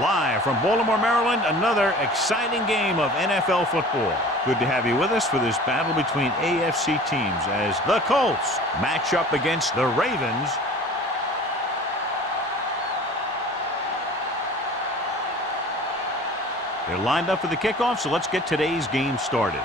Live from Baltimore, Maryland, another exciting game of NFL football. Good to have you with us for this battle between AFC teams as the Colts match up against the Ravens. They're lined up for the kickoff, so let's get today's game started.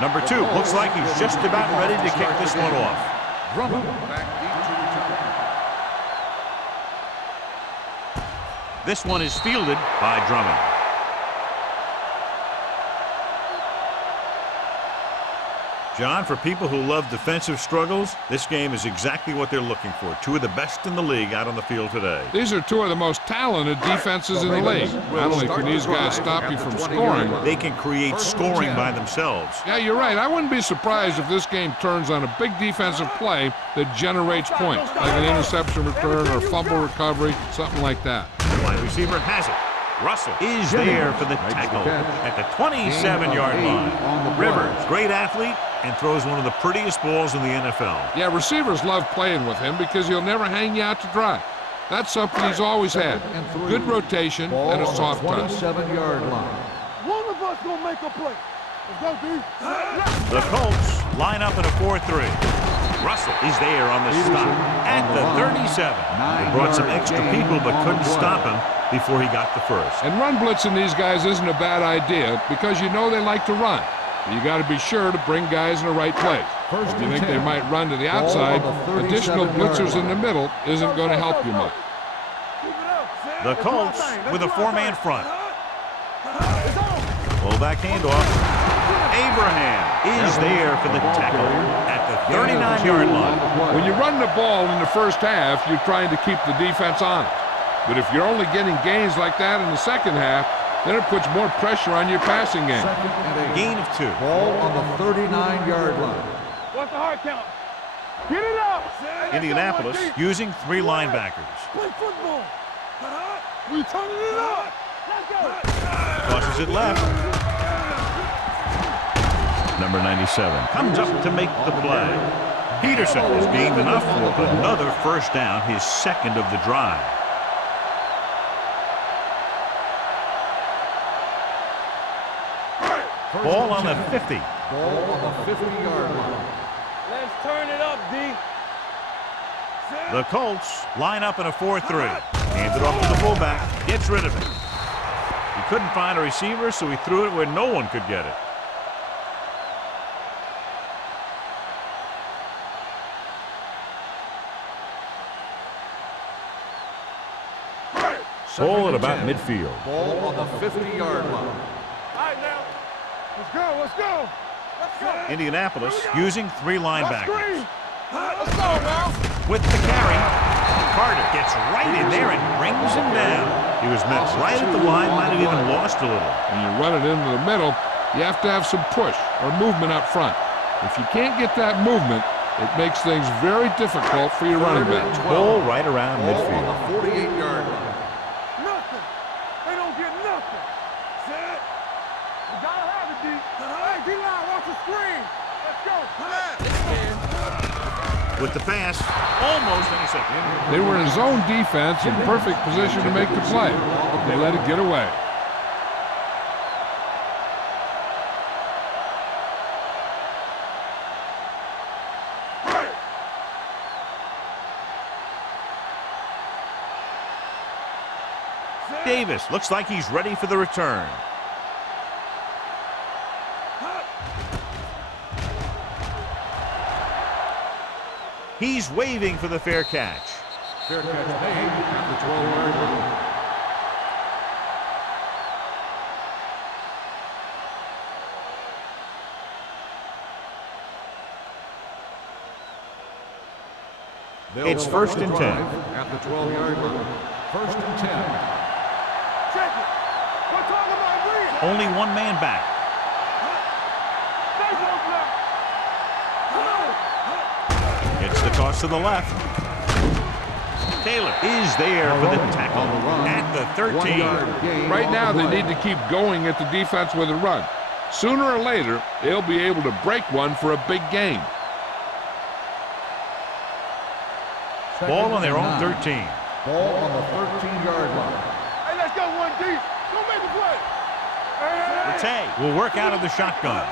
Number 2 looks like he's just about ready to kick this one off. This one is fielded by Drummond. John, for people who love defensive struggles, this game is exactly what they're looking for. Two of the best in the league out on the field today. These are two of the most talented defenses in the league. Not only can these guys stop you from scoring, they can create scoring by themselves. Yeah, you're right. I wouldn't be surprised if this game turns on a big defensive play that generates points, like an interception return or fumble recovery, something like that. The wide receiver has it. Russell is there for the tackle at the 27-yard line. Rivers, great athlete, and throws one of the prettiest balls in the NFL. Yeah, receivers love playing with him because he'll never hang you out to dry. That's something he's always had. Good rotation and a soft touch. 27-yard line. One of us gonna make a play. Let's go, D. The Colts line up in a 4-3. Russell is there on the stop at the 37. They brought some extra people but couldn't stop him before he got the first. And run blitzing these guys isn't a bad idea because you know they like to run. You got to be sure to bring guys in the right place. If you think they might run to the outside, additional blitzers in the middle isn't going to help you much. The Colts with a 4-man front. Fullback handoff. Abraham is there for the tackle at the 39-yard line. When you run the ball in the first half, you're trying to keep the defense honest. But if you're only getting gains like that in the second half, then it puts more pressure on your passing game. Gain of 2. Ball on the 39-yard line. What's the hard count? Get it out. Indianapolis using 3 linebackers. Play football. We turning it up. Let's go. Crosses it left. Number 97 comes up to make the play. Peterson has gained enough for another first down, his second of the drive. Ball on the 50. Ball on the 50-yard line. Let's turn it up, D. The Colts line up in a 4-3. Hands it off to the fullback. Gets rid of it. He couldn't find a receiver, so he threw it where no one could get it. Ball at about midfield. Ball on the 50-yard line. All right, now. Let's go, let's go. Let's go. Indianapolis using 3 linebackers. Let's go now. With the carry, Carter gets right in there and brings him down. He was met right at the line, might have even lost a little. When you run it into the middle, you have to have some push or movement up front. If you can't get that movement, it makes things very difficult for your running back. Ball right around midfield. Ball on the 48-yard line. Nothing. They don't get nothing. Set. You gotta have it, D. Hey, D-line, watch the screen. Let's go. With the pass, almost intercepted. They were in zone defense in perfect position to make the play. They let it get away. Davis looks like he's ready for the return. He's waving for the fair catch. Fair catch made at the 12-yard line. It's 1st and 10. At the 12-yard line. 1st and 10. Check it. We're talking about read. Only 1 man back. Gets the toss to the left. Taylor is there for the tackle at the 13. Right now, they need to keep going at the defense with a run. Sooner or later, they'll be able to break one for a big gain. Ball on their own 13. Ball on the 13-yard line. Hey, let's go one deep. Go make a play. Rattay will work out of the shotgun.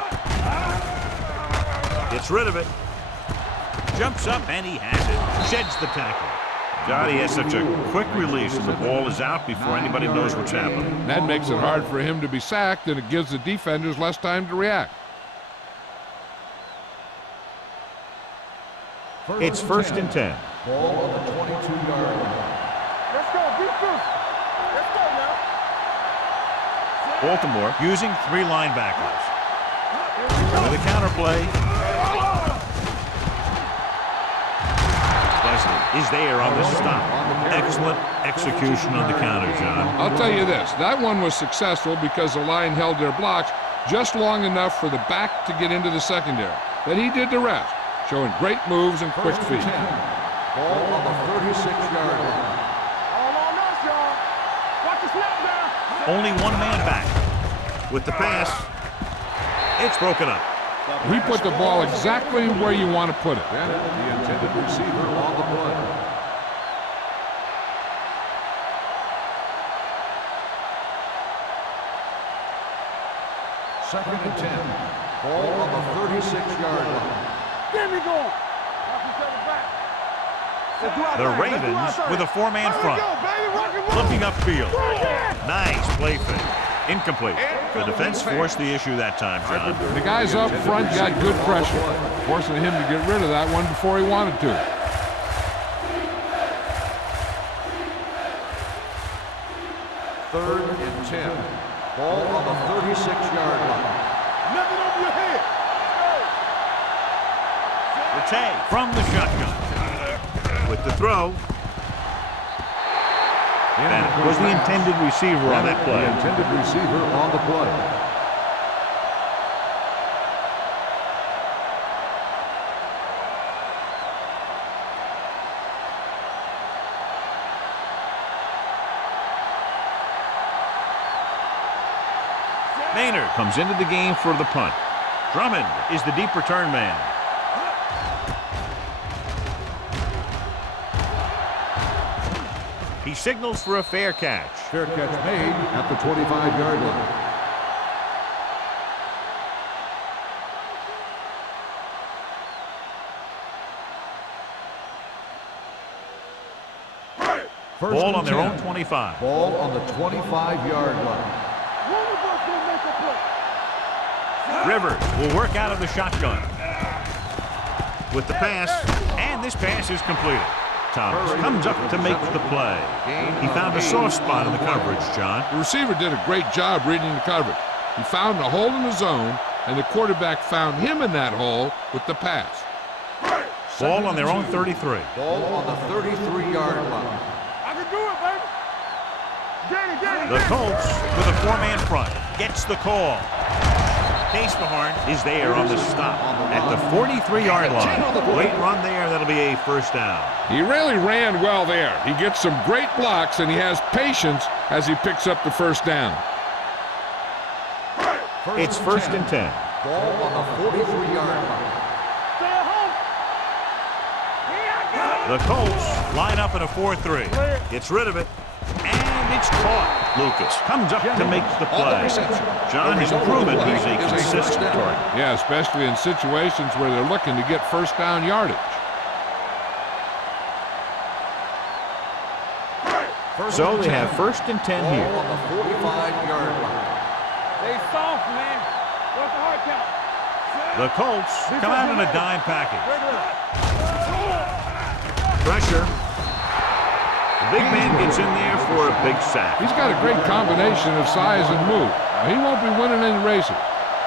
Gets rid of it. Jumps up, and he has it. Sheds the tackle. John, he has such a quick release, and the ball is out before anybody knows what's happening. That makes it hard for him to be sacked, and it gives the defenders less time to react. It's first and 10. Ball on the 22-yard line. Let's go, defense. Let's go now. Baltimore using 3 linebackers. With a counter play. Wesley is there on the stop. Excellent execution on the counter, John. I'll tell you this, that one was successful because the line held their blocks just long enough for the back to get into the secondary. Then he did the rest, showing great moves and quick feet. Ball on the 36-yard line. All on us, y'all. Watch the snap now. Only one man back. With the pass, it's broken up. He put the ball exactly where you want to put it. Then the intended receiver on the play. Second and 10. Ball on the 36-yard line. There we go. Watch each other back. Let's do our The thing. Let's do our Ravens thing. with a 4-man There we front. go, baby. Rock and roll. Looking upfield. Yeah. Nice play fake. Incomplete. The defense forced the issue that time, John. The guys up front got good pressure, forcing him to get rid of that one before he wanted to. Third and 10. Ball on the 36-yard line. Nothing over your head. Rattay from the shotgun. With the throw. That was the intended receiver on that The play. intended receiver on the play. Maynard comes into the game for the punt. Drummond is the deep return man. He signals for a fair catch. Fair catch made at the 25-yard line. First Ball and on their 10. own 25. Ball on the 25-yard line. One of us gonna make a play. Rivers will work out of the shotgun. With the pass, and this pass is completed. Thomas comes up to make the play. He found a soft spot in the coverage, John. The receiver did a great job reading the coverage. He found a hole in the zone, and the quarterback found him in that hole with the pass. Ball on their own 33. Ball on the 33-yard line. I can do it, baby. Get it, get it, The get it. Colts with a 4-man front gets the call. Case Mahorn is there on the stop at the 43-yard line. Great run there. That'll be a first down. He really ran well there. He gets some great blocks, and he has patience as he picks up the first down. It's first and 10. Ball on the 43-yard line. Stay at home. Here I go. The Colts line up in a 4-3. Gets rid of it, and it's caught. Lucas comes up to make the play. John has proven he's a consistent target. Yeah, especially in situations where they're looking to get first down yardage. So they have first and 10 Ball here. on the 45-yard line. Stay soft, man. What's the hard count? The Colts come out in a dime package. Regular. Pressure. The big man gets in there for a big sack. He's got a great combination of size and move. Now, he won't be winning any races,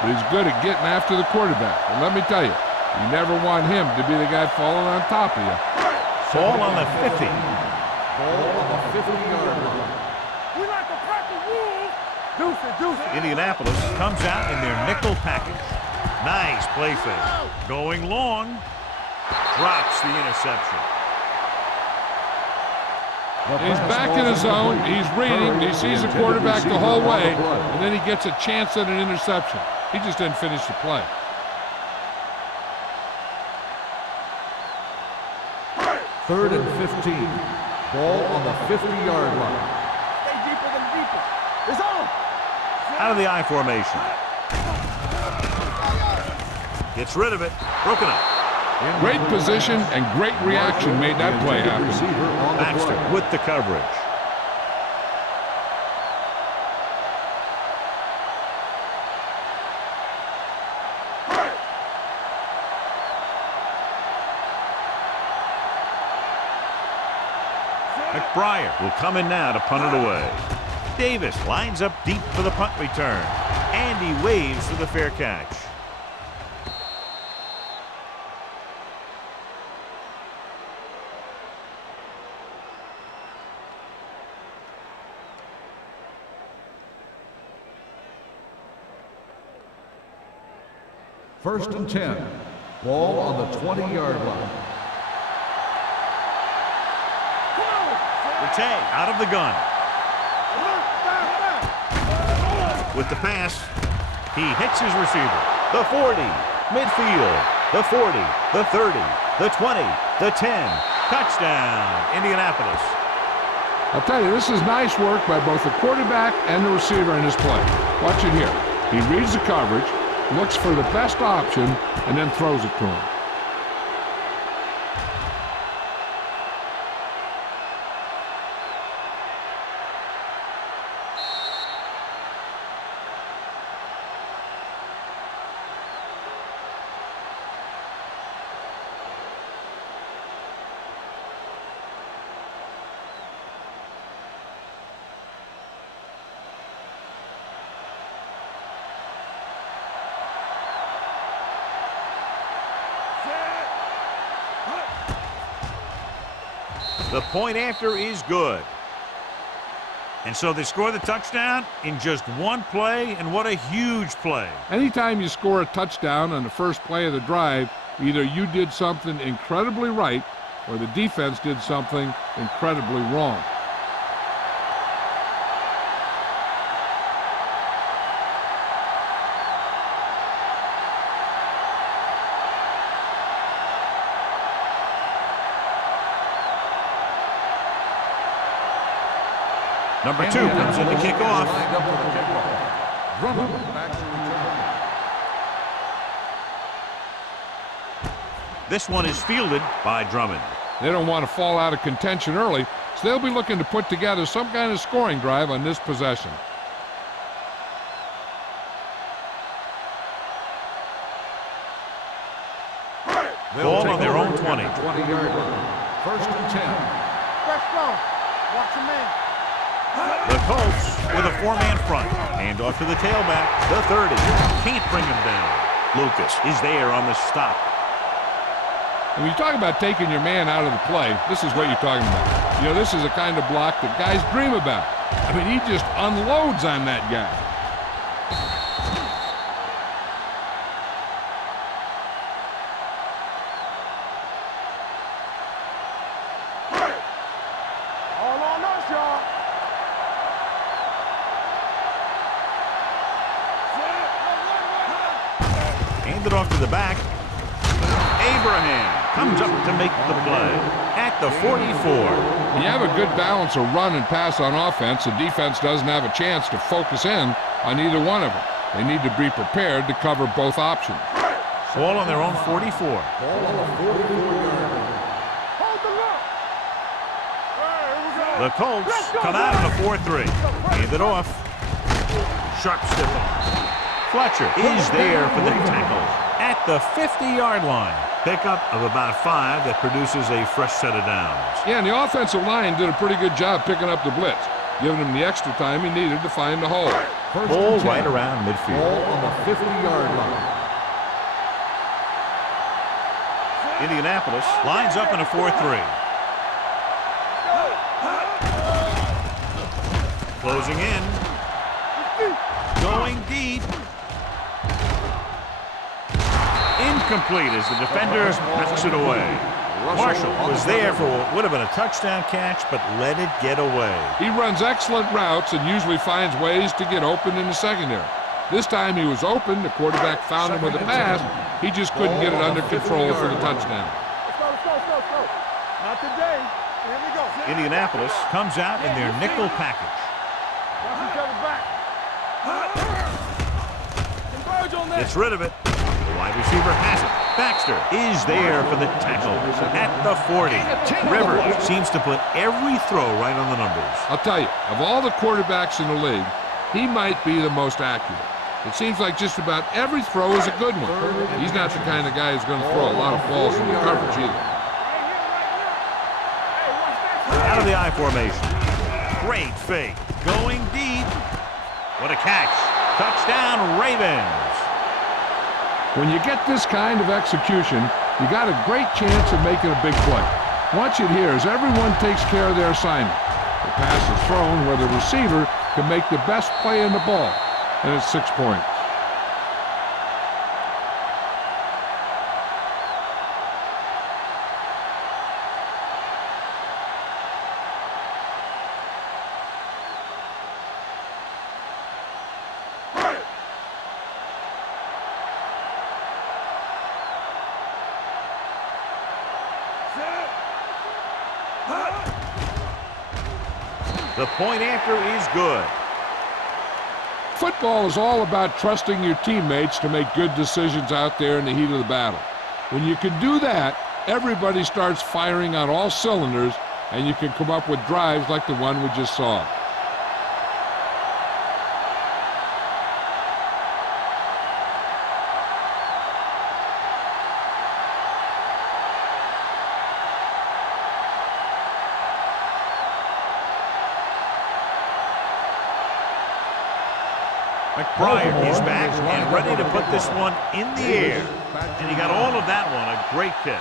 but he's good at getting after the quarterback. And let me tell you, you never want him to be the guy falling on top of you. Ball on the 50. Ball on the 50-yard line. We like to practice rules. Deuce it, deuce it. Indianapolis comes out in their nickel package. Nice play fake. Going long. Drops the interception. He's back in his zone. He's reading. He sees the quarterback the whole way, and then he gets a chance at an interception. He just didn't finish the play. Third and 15. Ball on the 50-yard line. Stay deeper than deeper. It's on. Out of the I formation. Gets rid of it. Broken up. Great position and great reaction made that play happen. Baxter with the coverage. McBriar will come in now to punt it away. Davis lines up deep for the punt return. And he waves for the fair catch. First and 10. Ball on the 20-yard line. Rattay out of the gun. With the pass, he hits his receiver. The 40, midfield, the 40, the 30, the 20, the 10. Touchdown, Indianapolis. I'll tell you, this is nice work by both the quarterback and the receiver in this play. Watch it here. He reads the coverage, looks for the best option, and then throws it to him. The point after is good. And so they score the touchdown in just one play, and what a huge play. Anytime you score a touchdown on the first play of the drive, either you did something incredibly right or the defense did something incredibly wrong. Number 2 comes in to kick off. Drummond back to return. This one is fielded by Drummond. They don't want to fall out of contention early, so they'll be looking to put together some kind of scoring drive on this possession. Ball on their own 20. 20-yard line. First and 10. Fresh go. Watch your man. The Colts with a 4-man front. Hand off to the tailback. The 30. Can't bring him down. Lucas is there on the stop. When you talk about taking your man out of the play, this is what you're talking about. You know, this is the kind of block that guys dream about. I mean, he just unloads on that guy. All on us, y'all. Hand it off to the back. Abraham comes up to make the play at the 44. When you have a good balance of run and pass on offense, the defense doesn't have a chance to focus in on either one of them. They need to be prepared to cover both options. Ball on their own 44. Ball on the 44-yard line. Hold the look. Hey, The Colts come out in a 4-3. Hand it off. Sharp stiff arm. Fletcher is there for the tackle at the 50-yard line. Pickup of about 5 that produces a fresh set of downs. Yeah, and the offensive line did a pretty good job picking up the blitz, giving him the extra time he needed to find the hole. First Ball and 10. right around midfield. Ball on the 50-yard line. Indianapolis lines up in a 4-3. Closing in. Going deep. Incomplete as the defender knocks it away. Marshall was there for what would have been a touchdown catch, but let it get away. He runs excellent routes and usually finds ways to get open in the secondary. This time he was open. The quarterback found him with a pass. He just couldn't get it under control for the touchdown. Let's go. Not today. Here we go. Indianapolis comes out in their nickel package. Watch each other back. Converge on that. Gets rid of it. The wide receiver has it. Baxter is there for the tackle at the 40. Rivers seems to put every throw right on the numbers. I'll tell you, of all the quarterbacks in the league, he might be the most accurate. It seems like just about every throw is a good one. He's not the kind of guy who's going to throw a lot of balls in the coverage either. Out of the I formation. Great fake. Going deep. What a catch. Touchdown, Ravens. When you get this kind of execution, you got a great chance of making a big play. Watch it here as everyone takes care of their assignment. The pass is thrown where the receiver can make the best play in the ball, and it's 6 points. The point after is good. Football is all about trusting your teammates to make good decisions out there in the heat of the battle. When you can do that, everybody starts firing on all cylinders, and you can come up with drives like the one we just saw. McBride is back and ready to put this one in the air. And he got all of that one, a great kick.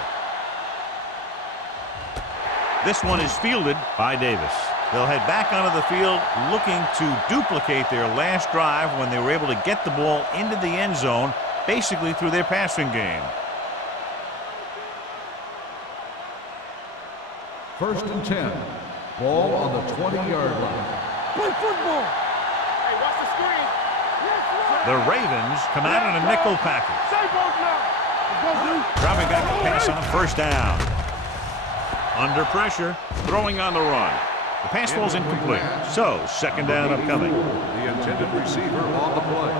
This one is fielded by Davis. They'll head back onto the field looking to duplicate their last drive when they were able to get the ball into the end zone, basically through their passing game. 1st and 10. Ball on the 20-yard line. Play football. Hey, watch the screen. The Ravens come out in a nickel package. Dropping back to pass on 1st down. Under pressure, throwing on the run. The pass ball's incomplete, so 2nd down upcoming. The intended receiver on the play.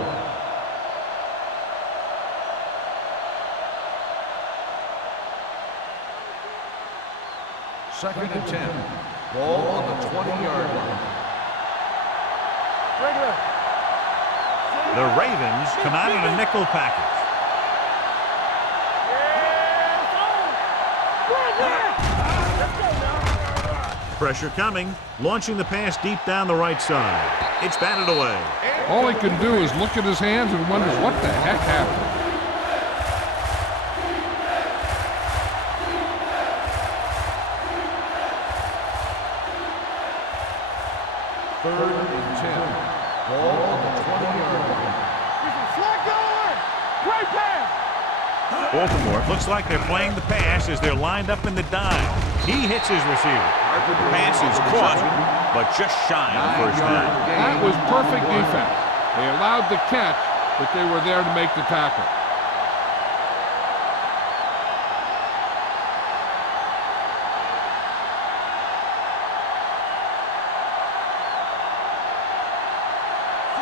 Second and 10. Ball on the 20-yard line. The Ravens come out in a nickel package. Pressure coming, launching the pass deep down the right side. It's batted away. All he can do is look at his hands and wonders what the heck happened. Third and 10. Ball on the 20-yard line. Great pass. Baltimore looks like they're playing the pass as they're lined up in the dime. He hits his receiver. The pass is caught, but just shy of the 1st down. That was perfect defense. They allowed the catch, but they were there to make the tackle.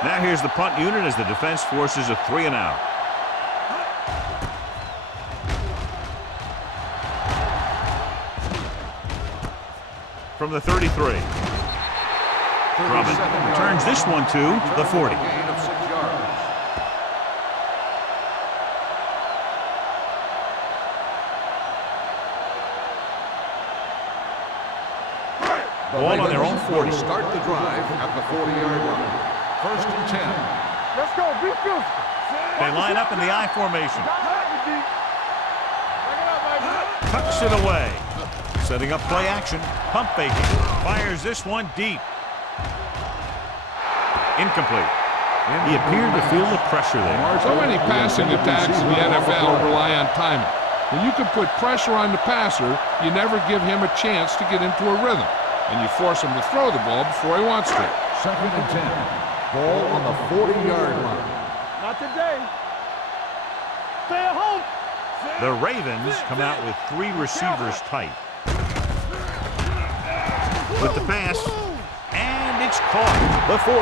Now here's the punt unit as the defense forces a 3 and out. From the 33. Drummond turns this one to the 40. Gain of 6 yards. Ball on their own 40. Start the drive at the 40-yard line. 1st and 10. Let's go. Be physical. They line up in the I formation. Tucks it away. Setting up play action. Pump faking. Fires this one deep. Incomplete. He appeared to feel the pressure there. So many passing attacks in the NFL rely on timing. When you can put pressure on the passer, you never give him a chance to get into a rhythm, and you force him to throw the ball before he wants to. 2nd and 10. Ball on the 40-yard line. Not today. Stay at home. The Ravens come out with 3 receivers tight. With the pass, and it's caught. The 40.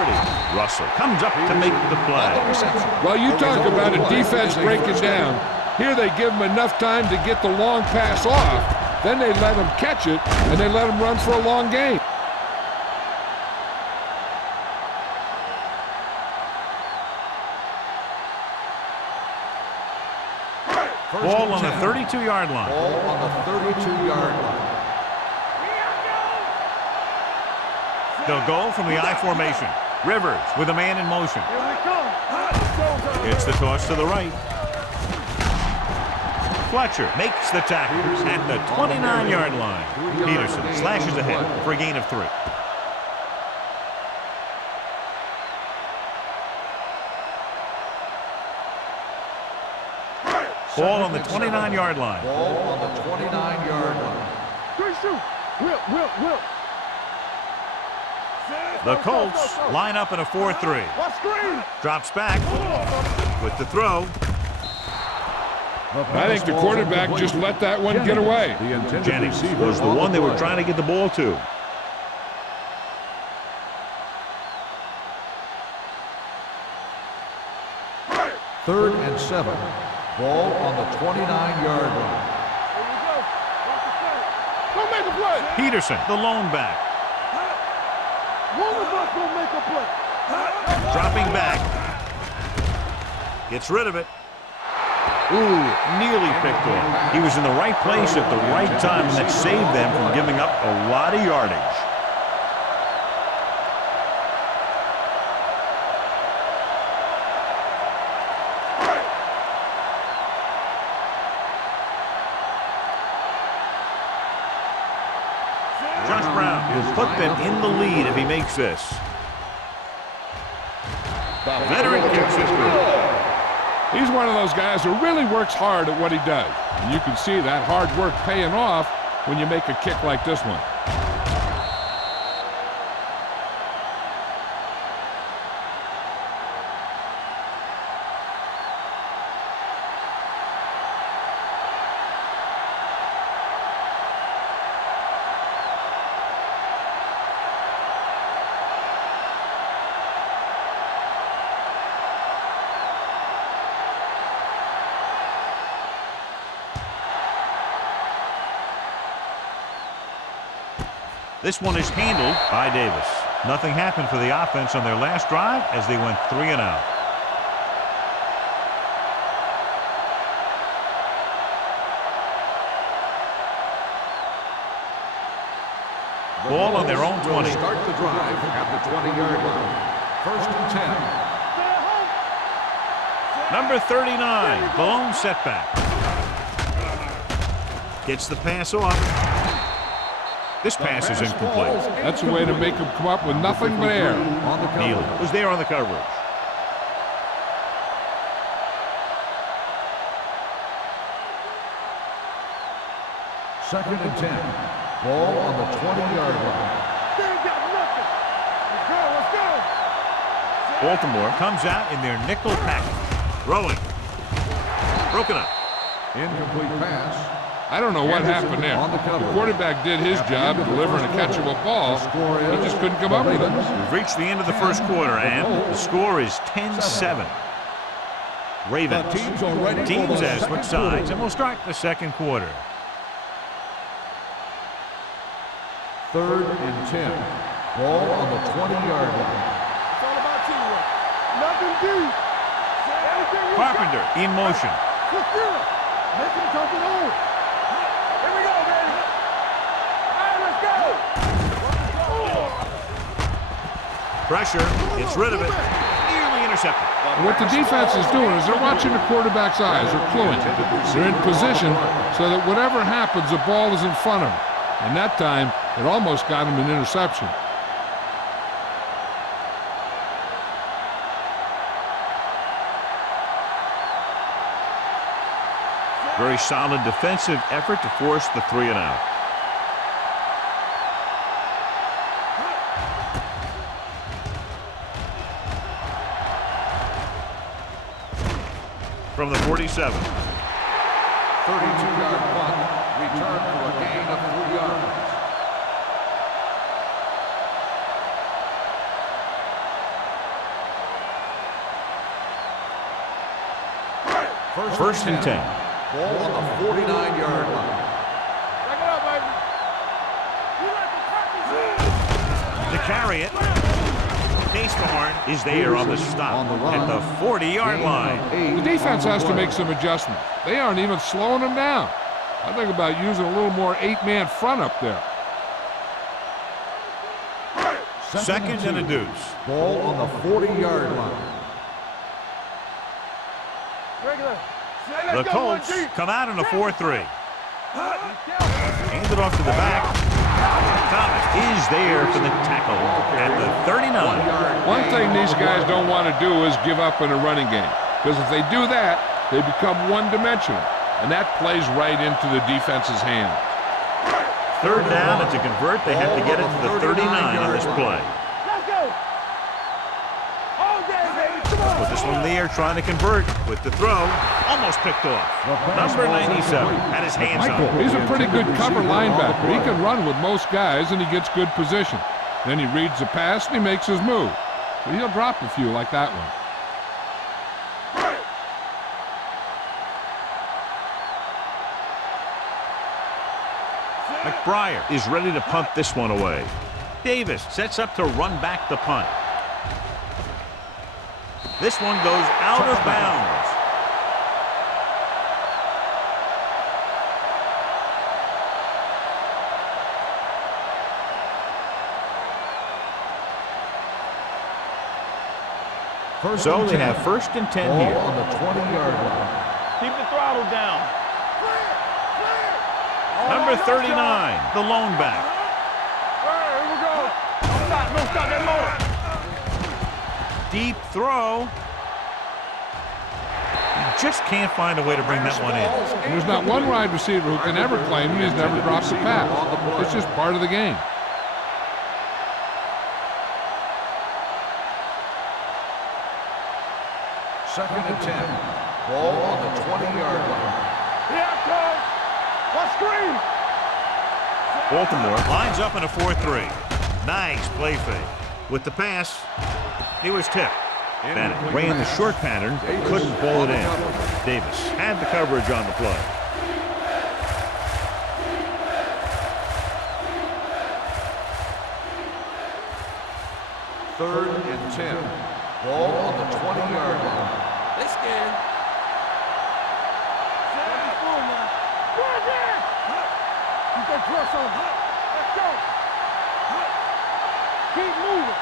Russell comes up to make the play. Well, you talk about a defense breaking down. Here they give him enough time to get the long pass off. Then they let him catch it, and they let him run for a long gain. Ball on the 32-yard line. Ball on the 32-yard line. They'll go from the I formation. Rivers with a man in motion. Here we come. It's the toss to the right. Fletcher makes the tackle at the 29-yard line. Peterson slashes ahead for a gain of 3. Ball on the 29-yard line. Ball on the 29-yard line. Good shoot. Whip. The Colts line up in a 4-3. What screen? Drops back with the throw. I think the quarterback just let that one get away. Jennings was the one they were trying to get the ball to. Third and 7. Ball on the 29-yard line. Here we go. Watch the play. Go make a play. Peterson, the lone back. One of us will make a play. Dropping back. Gets rid of it. Ooh, nearly picked off. He was in the right place at the right time, and that saved them from giving up a lot of yardage. Josh Brown will put them in the lead if he makes this. The veteran kicks it through. He's one of those guys who really works hard at what he does. And you can see that hard work paying off when you make a kick like this one. This one is handled by Davis. Nothing happened for the offense on their last drive as they went 3 and out. Ball on their own 20. Start the drive at the 20-yard line. First and 10. Number 39, blown setback. Gets the pass off. This pass is incomplete. That's a way to make him come up with nothing but air. Neal was there on the coverage. Second and 10. Ball on the 20-yard line. They ain't got nothing. Let's go. Baltimore comes out in their nickel package. Throwing. Broken up. Incomplete pass. I don't know what happened there. The quarterback did his job delivering a catchable ball. He just couldn't come up with it. We've reached the end of the first quarter, and the score is 10-7. Ravens. Teams as switch sides, and we'll start the second quarter. Third and 10. Ball on the 20-yard line. It's all about teamwork. Nothing deep. Everything you Carpenter got. in motion. Secure. Make him come it on. Here we go, baby. All right, let's go. Pressure. Gets rid of it. Nearly intercepted. And what the defense is doing is they're watching the quarterback's eyes. They're cluing. They're in position so that whatever happens, the ball is in front of them. And that time, it almost got him an interception. Very solid defensive effort to force the 3 and out. From the 47. 32-yard punt, return for a gain of 3 yards. First and 10. Ball on the 49-yard line. Back it up, baby. You like the To carry it. Casehorn is there on the stop at the 40-yard line. The defense has to make some adjustments. They aren't even slowing them down. I think about using a little more 8-man front up there. Second and a deuce. Ball on the 40-yard line. Regular. The Colts come out in a 4-3. Hand it off to the back. Thomas is there for the tackle at the 39. One thing these guys don't want to do is give up in a running game. Because if they do that, they become one-dimensional. And that plays right into the defense's hands. Third down, and to convert, they have to get it to the 39 on this play. Let's go. All day, baby. Come on. Put this one in the air, trying to convert with the throw. Almost picked off. Number 97 had his hands on it. He's a pretty good cover linebacker. He can run with most guys, and he gets good position. Then he reads the pass, and he makes his move. But he'll drop a few like that one. McBriar is ready to punt this one away. Davis sets up to run back the punt. This one goes out of bounds. So they have first and 10 here. On the 20-yard line. Keep the throttle down. Number 39, the lone back. Here we go. Don't stop that motor. Deep throw. He just can't find a way to bring that one in. And there's not one wide receiver who can ever claim he's never dropped a pass. It's just part of the game. Second and 10. Ball on the 20-yard line. Here it comes. What screen? Baltimore lines up in a 4-3. Nice play fake. With the pass, he was tipped. Bennett ran the short pattern, couldn't pull it in. Davis had the coverage on the play. Third and 10. Ball on the 20-yard line. They scared. Keep that press on. Let's go. Keep moving.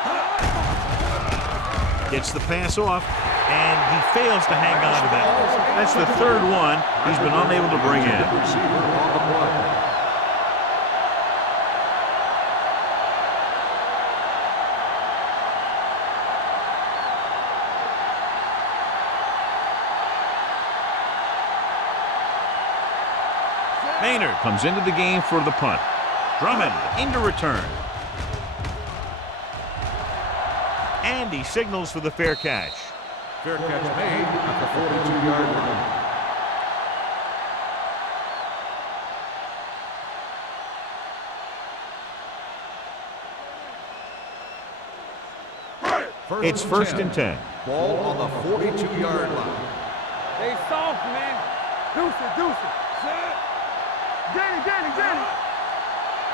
Gets the pass off, and he fails to hang on to that. That's the third one he's been unable to bring in. Receiver on the play. Maynard comes into the game for the punt. Drummond into return. And he signals for the fair catch. Fair catch made at the 42-yard line. It's first and 10. Ball on the 42-yard line. They soft, man. Deuce it, deuce it. Set. Danny.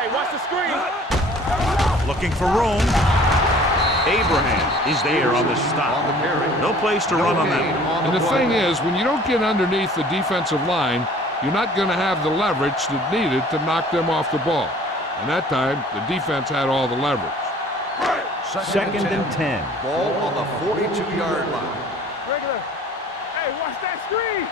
Hey, watch the screen. Looking for room. Abraham is there on the stop. No place to run on that one. And the thing is, when you don't get underneath the defensive line, you're not going to have the leverage that's needed to knock them off the ball. And that time, the defense had all the leverage. Second and 10. Ball on the 42-yard line. Regular. Hey, watch that screen.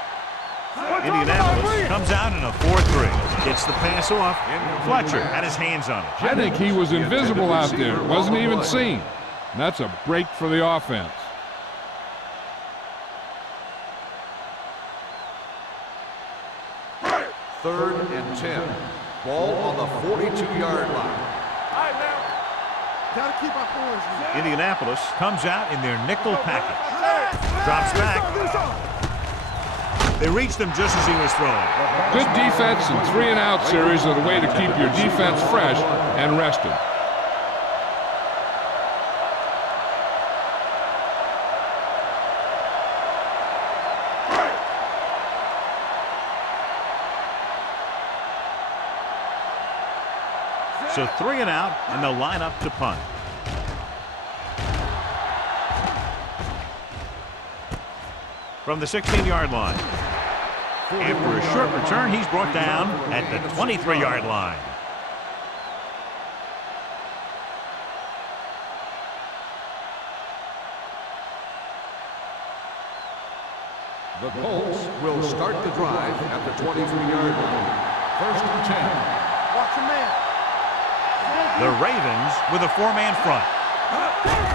Indianapolis comes out in a 4-3. Gets the pass off. Fletcher had his hands on it. I think he was invisible out there. Wasn't even seen. And that's a break for the offense. 3rd and 10. Ball on the 42-yard line. All right, now. Gotta keep our points. Indianapolis comes out in their nickel package. Drops back. They reached him just as he was throwing. Good defense and 3-and-out series are the way to keep your defense fresh and rested. So 3-and-out, and they'll line up to punt. From the 16-yard line. After a short return, he's brought down at the 23-yard line. The Colts will start the drive at the 23-yard line. 1st and 10. Watch your man. The Ravens with a 4-man front.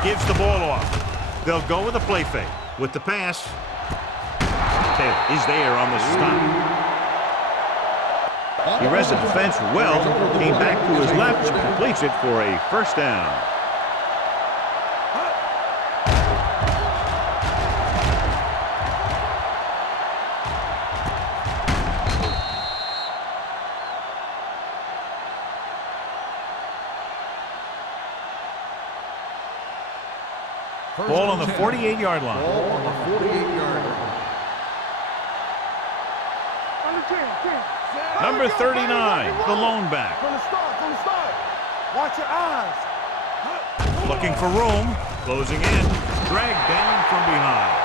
Gives the ball off. They'll go with a play fake. With the pass, Taylor is there on the stop. He read the defense well, came back to his left, completes it for a 1st down. Ball on the 48-yard line. Ball on the 48-yard line. Number 39, the lone back. From the start. Watch your eyes. Looking for room, closing in, dragged down from behind.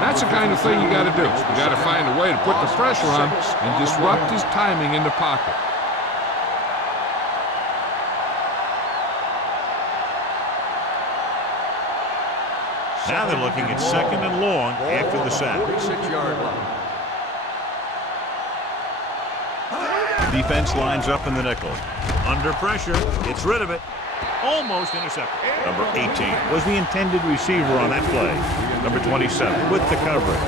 That's the kind of thing you got to do. You got to find a way to put the pressure on and disrupt his timing in the pocket. Now they're looking at 2nd and long after the sack. 46-yard line. Defense lines up in the nickel. Under pressure, gets rid of it. Almost intercepted. Number 18 was the intended receiver on that play. Number 27 with the coverage.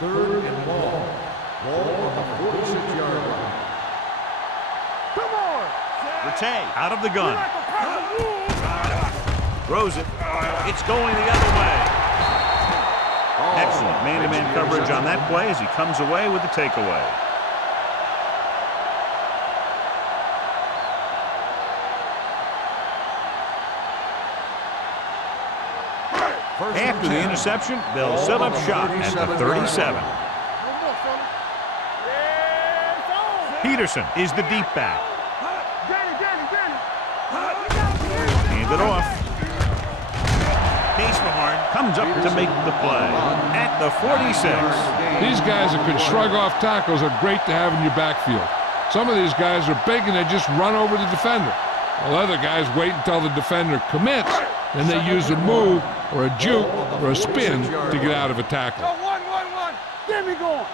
Third and long. Ball on the 46-yard line. Come on. Rattay out of the gun. Throws it. It's going the other way. Excellent man-to-man coverage on that play as he comes away with the takeaway. After the interception, they'll set up shop at the 37. Peterson is the deep back. Hand it off. Casebeharn comes up to make the play at the 46. These guys that can shrug off tackles are great to have in your backfield. Some of these guys are big and they just run over the defender. While other guys wait until the defender commits, and they use a move or a juke or a spin to get out of a tackle. Get me going.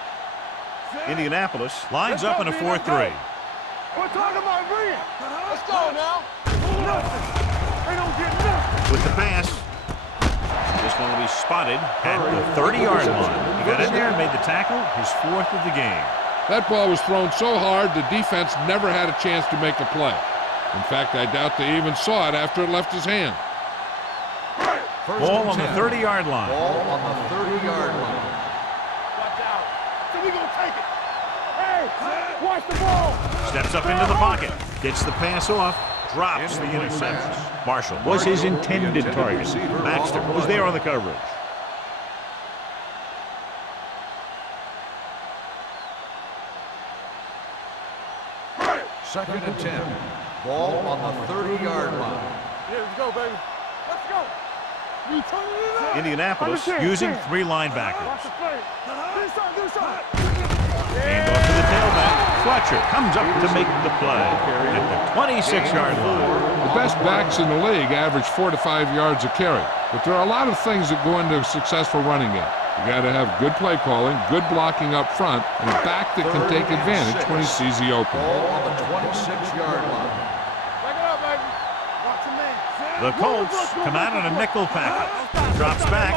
Indianapolis lines up in a 4-3. We're talking about bringing. Let's go now. Nothing. They don't get nothing. With the pass. This one will be spotted at the 30-yard line. He got in there and made the tackle, his 4th of the game. That ball was thrown so hard the defense never had a chance to make a play. In fact, I doubt they even saw it after it left his hand. Ball on the 30-yard line. Ball on the 30-yard line. Watch out. So we gonna take it. Hey, watch the ball. Steps up into the pocket. Gets the pass off. Drops the interception. Marshall was his intended target. Baxter was there on the coverage. Second and 10. Ball on the 30-yard line. Yeah, let's go, baby. Let's go. You turn it up. Indianapolis using 3 linebackers. Watch the play. Do something. Hand off to the tailback. Fletcher comes up to make the play at the 26-yard line. The best backs in the league average 4 to 5 yards a carry, but there are a lot of things that go into a successful running game. You got to have good play calling, good blocking up front, and a back that can take advantage when he sees the opening. Ball on the 26-yard line. Back it up, baby. Watch your man. The Colts come out on a nickel package. Drops back.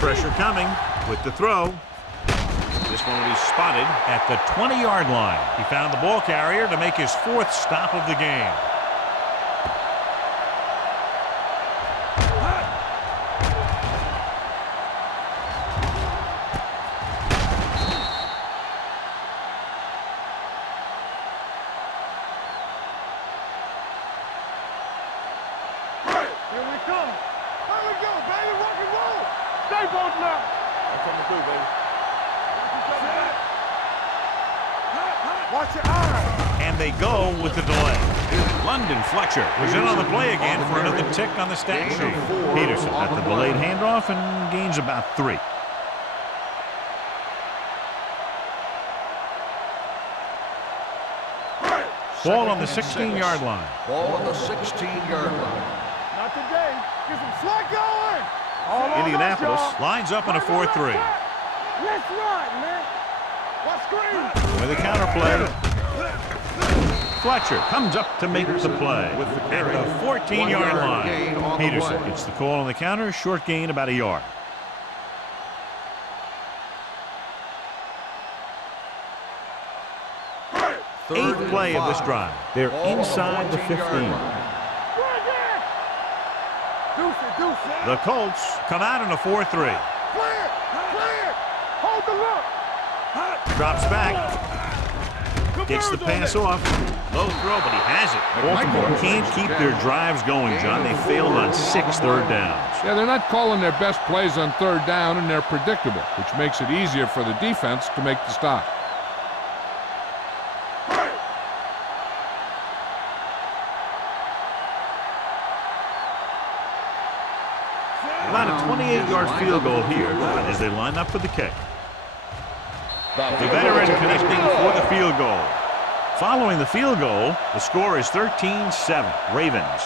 Pressure coming with the throw. This one will be spotted at the 20-yard line. He found the ball carrier to make his 4th stop of the game. Here we come. Here we go, baby. Rock and roll. Stay both now. I'm coming through, baby. Watch your eyes. And they go with the delay. London Fletcher was in on the play again for another tick on the stat sheet. Peterson at the delayed handoff and gains about 3. Ball on the 16-yard line. Ball on the 16-yard line. Not today. Get some slack going. All on Indianapolis us, y'all. lines up in a 4-3. Let's run, man. Let's scream. With a counterplay. Fletcher comes up to make the play at the 14-yard line. Peterson gets the call on the counter. Short gain about a yard. Eighth play of this drive. They're inside the 15. The Colts come out in a 4-3. Clear. Hold the look. Drops back. Gets the pass off. Low throw, but he has it. Baltimore can't keep their drives going, John. They failed on 6 third downs. Yeah, they're not calling their best plays on 3rd down, and they're predictable, which makes it easier for the defense to make the stop. About a 28-yard field goal here as they line up for the kick. The veteran connecting for the field goal. Following the field goal, the score is 13-7, Ravens.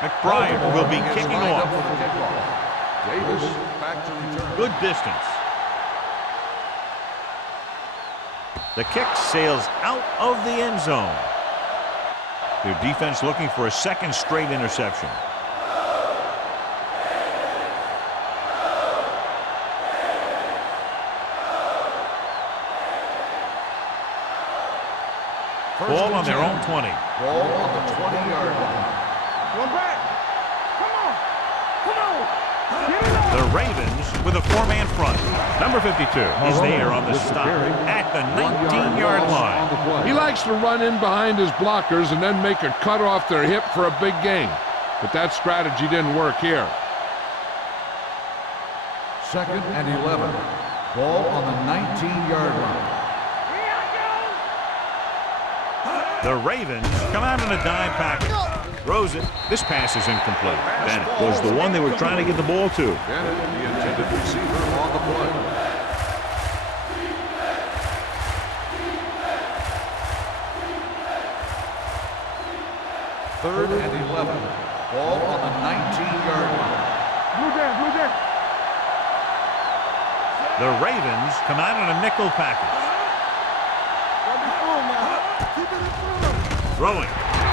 McBride will be kicking off. Davis back to return. Good distance. The kick sails out of the end zone. Their defense looking for a 2nd straight interception. Ball on their own 20. Ball on the 20-yard line. One back. Come on. Get it up. The Ravens with a 4-man front. Number 52 is there on the stop at the 19-yard line. He likes to run in behind his blockers and then make a cut off their hip for a big gain. But that strategy didn't work here. 2nd and 11. Ball on the 19-yard line. The Ravens come out in a dime package. Throws it. This pass is incomplete. Bennett was the one they were trying to get the ball to. Bennett, the intended receiver on the play. Third and 11. Ball on the 19-yard line. Blue down. The Ravens come out in a nickel package. Throwing.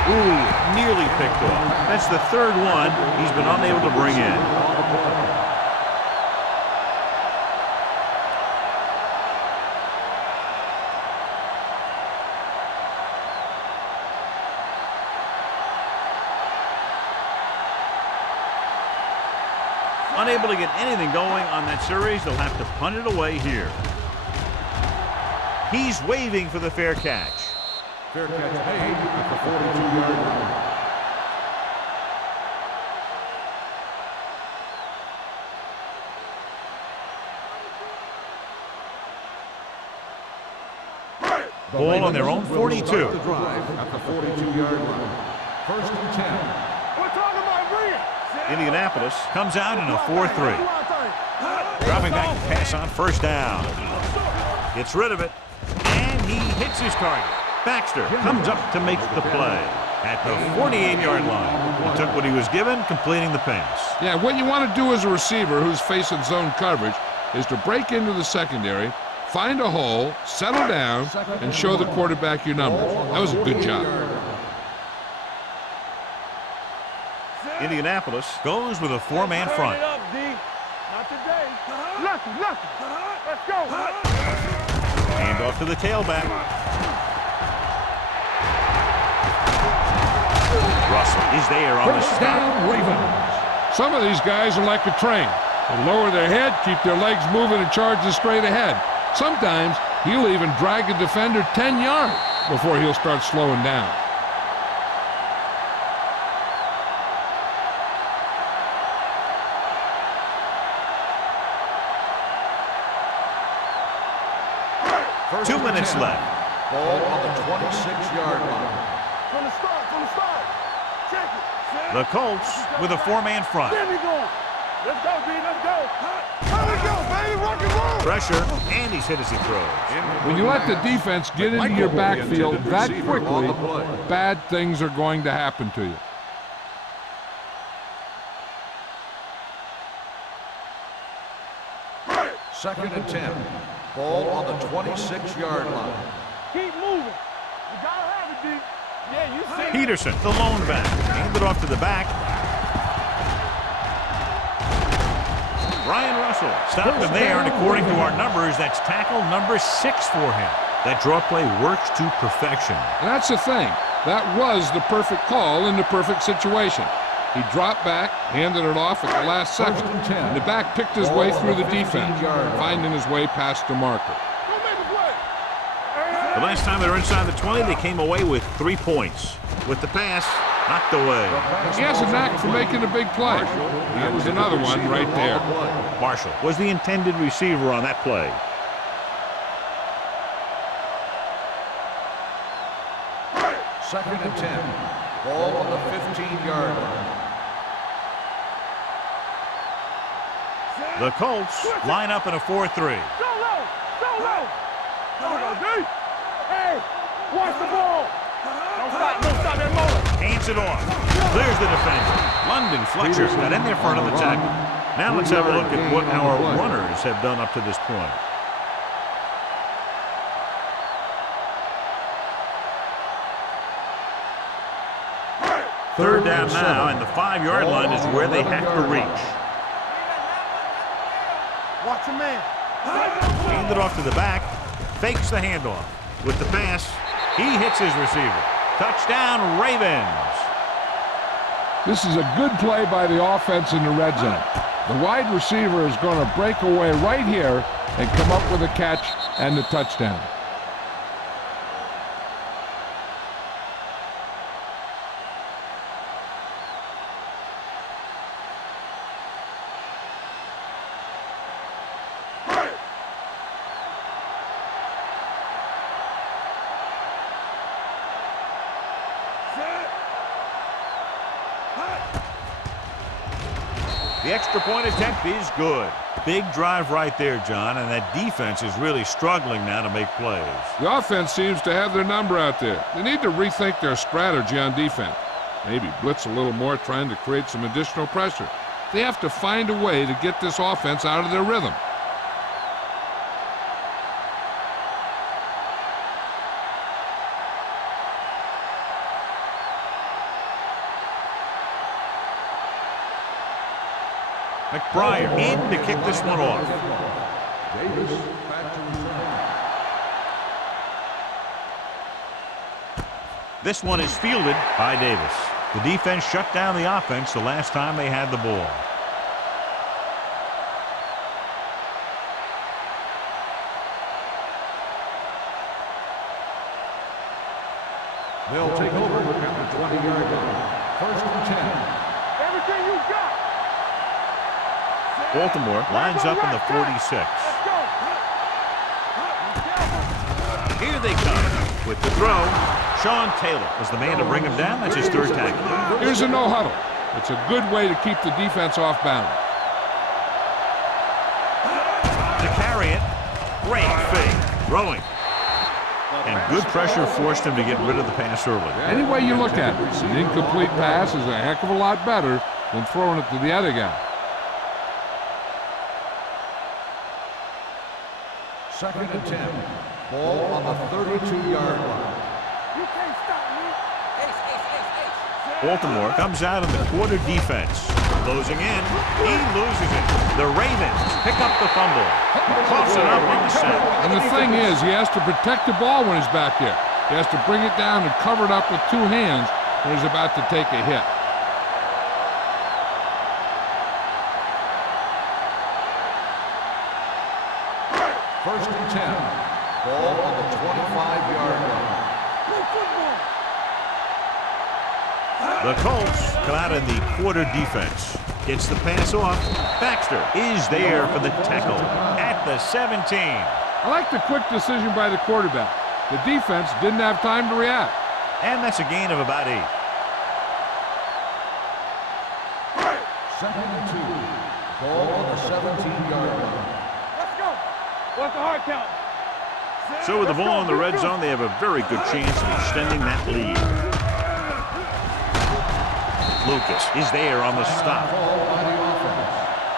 Ooh, nearly picked off. That's the 3rd one he's been unable to bring in. Unable to get anything going on that series, they'll have to punt it away here. He's waving for the fair catch. Fair catch made at the 42-yard line. Ball on their own 42. The drive at the 42-yard line. 1st and 10. We're talking about Rhea. Indianapolis comes out in a 4-3. Dropping back to pass on 1st down. Gets rid of it. And he hits his target. Baxter comes up to make the play at the 48-yard line. He took what he was given, completing the pass. Yeah, what you want to do as a receiver who's facing zone coverage is to break into the secondary, find a hole, settle down, and show the quarterback your numbers. That was a good job. Indianapolis goes with a four-man front. Not today. Lucky. Let's go. Hand off to the tailback. Russell is there on the stop. Ravens. Some of these guys are like a train. They lower their head, keep their legs moving, and charge straight ahead. Sometimes he'll even drag a defender 10 yards before he'll start slowing down. First 2 minutes 10. left. Ball on the 26-yard line. From the start. Check it. The Colts with a four-man front. There we go. Let's go, B. Let's go. Here we go, baby. Rock and roll. Pressure, and he's hit as he throws. When you let the defense get into your backfield that quickly, bad things are going to happen to you. Second and 10. Ball on the 26-yard line. Keep moving. You gotta have it, D. Yeah, you see. Peterson, the lone back. Handed off to the back. Brian Russell stopped him there, and according to our numbers, that's tackle number 6 for him. That draw play works to perfection. And that's the thing. That was the perfect call in the perfect situation. He dropped back, handed it off at the last second. And the back picked his way through the defense, finding his way past the marker. The last time they were inside the 20, they came away with 3 points. With the pass, knocked away. He has a knack for making a big play. That was another one right there. Marshall was the intended receiver on that play. Second and 10. Ball on the 15-yard line. The Colts line up in a 4-3. Go low. Come on, D. Hey, watch the ball. Don't stop that motor. Hands it off. Clears the defender. London Fletcher got in there for another tackle. Now let's have a look at what our runners have done up to this point. Third down now, and the 5-yard line is where they have to reach. Watch a man. Hand it off to the back. Fakes the handoff. With the pass, he hits his receiver. Touchdown, Ravens. This is a good play by the offense in the red zone. The wide receiver is going to break away right here and come up with a catch and the touchdown. The extra point attempt is good. Big drive right there, John, and that defense is really struggling now to make plays. The offense seems to have their number out there. They need to rethink their strategy on defense. Maybe blitz a little more, trying to create some additional pressure. They have to find a way to get this offense out of their rhythm. McBride in to kick this one off. Davis back to return. This one is fielded by Davis. The defense shut down the offense the last time they had the ball. They'll take over at the 20-yard line. First and 10. Everything you got. Baltimore lines up in the 46. Here they come with the throw. Sean Taylor was the man to bring him down. That's his third tackle. Here's a no huddle. It's a good way to keep the defense off balance. To carry it, great fake. Throwing. And good pressure forced him to get rid of the pass early. Any way you look at it, an incomplete pass is a heck of a lot better than throwing it to the other guy. Second and 10. Ball on the 32-yard line. You can't stop me. Baltimore comes out in the quarter defense. Closing in. He loses it. The Ravens pick up the fumble. Toss it up on the set. And the thing is, he has to protect the ball when he's back there. He has to bring it down and cover it up with two hands when he's about to take a hit. First and 10. Ball on the 25-yard line. Play football. The Colts come out in the quarter defense. Gets the pass off. Baxter is there for the tackle at the 17. I like the quick decision by the quarterback. The defense didn't have time to react. And that's a gain of about 8. Second and 2. Ball on the 17-yard line. Let's go. What's the hard count? So with the ball in the red zone, they have a very good chance of extending that lead. Lucas is there on the stop.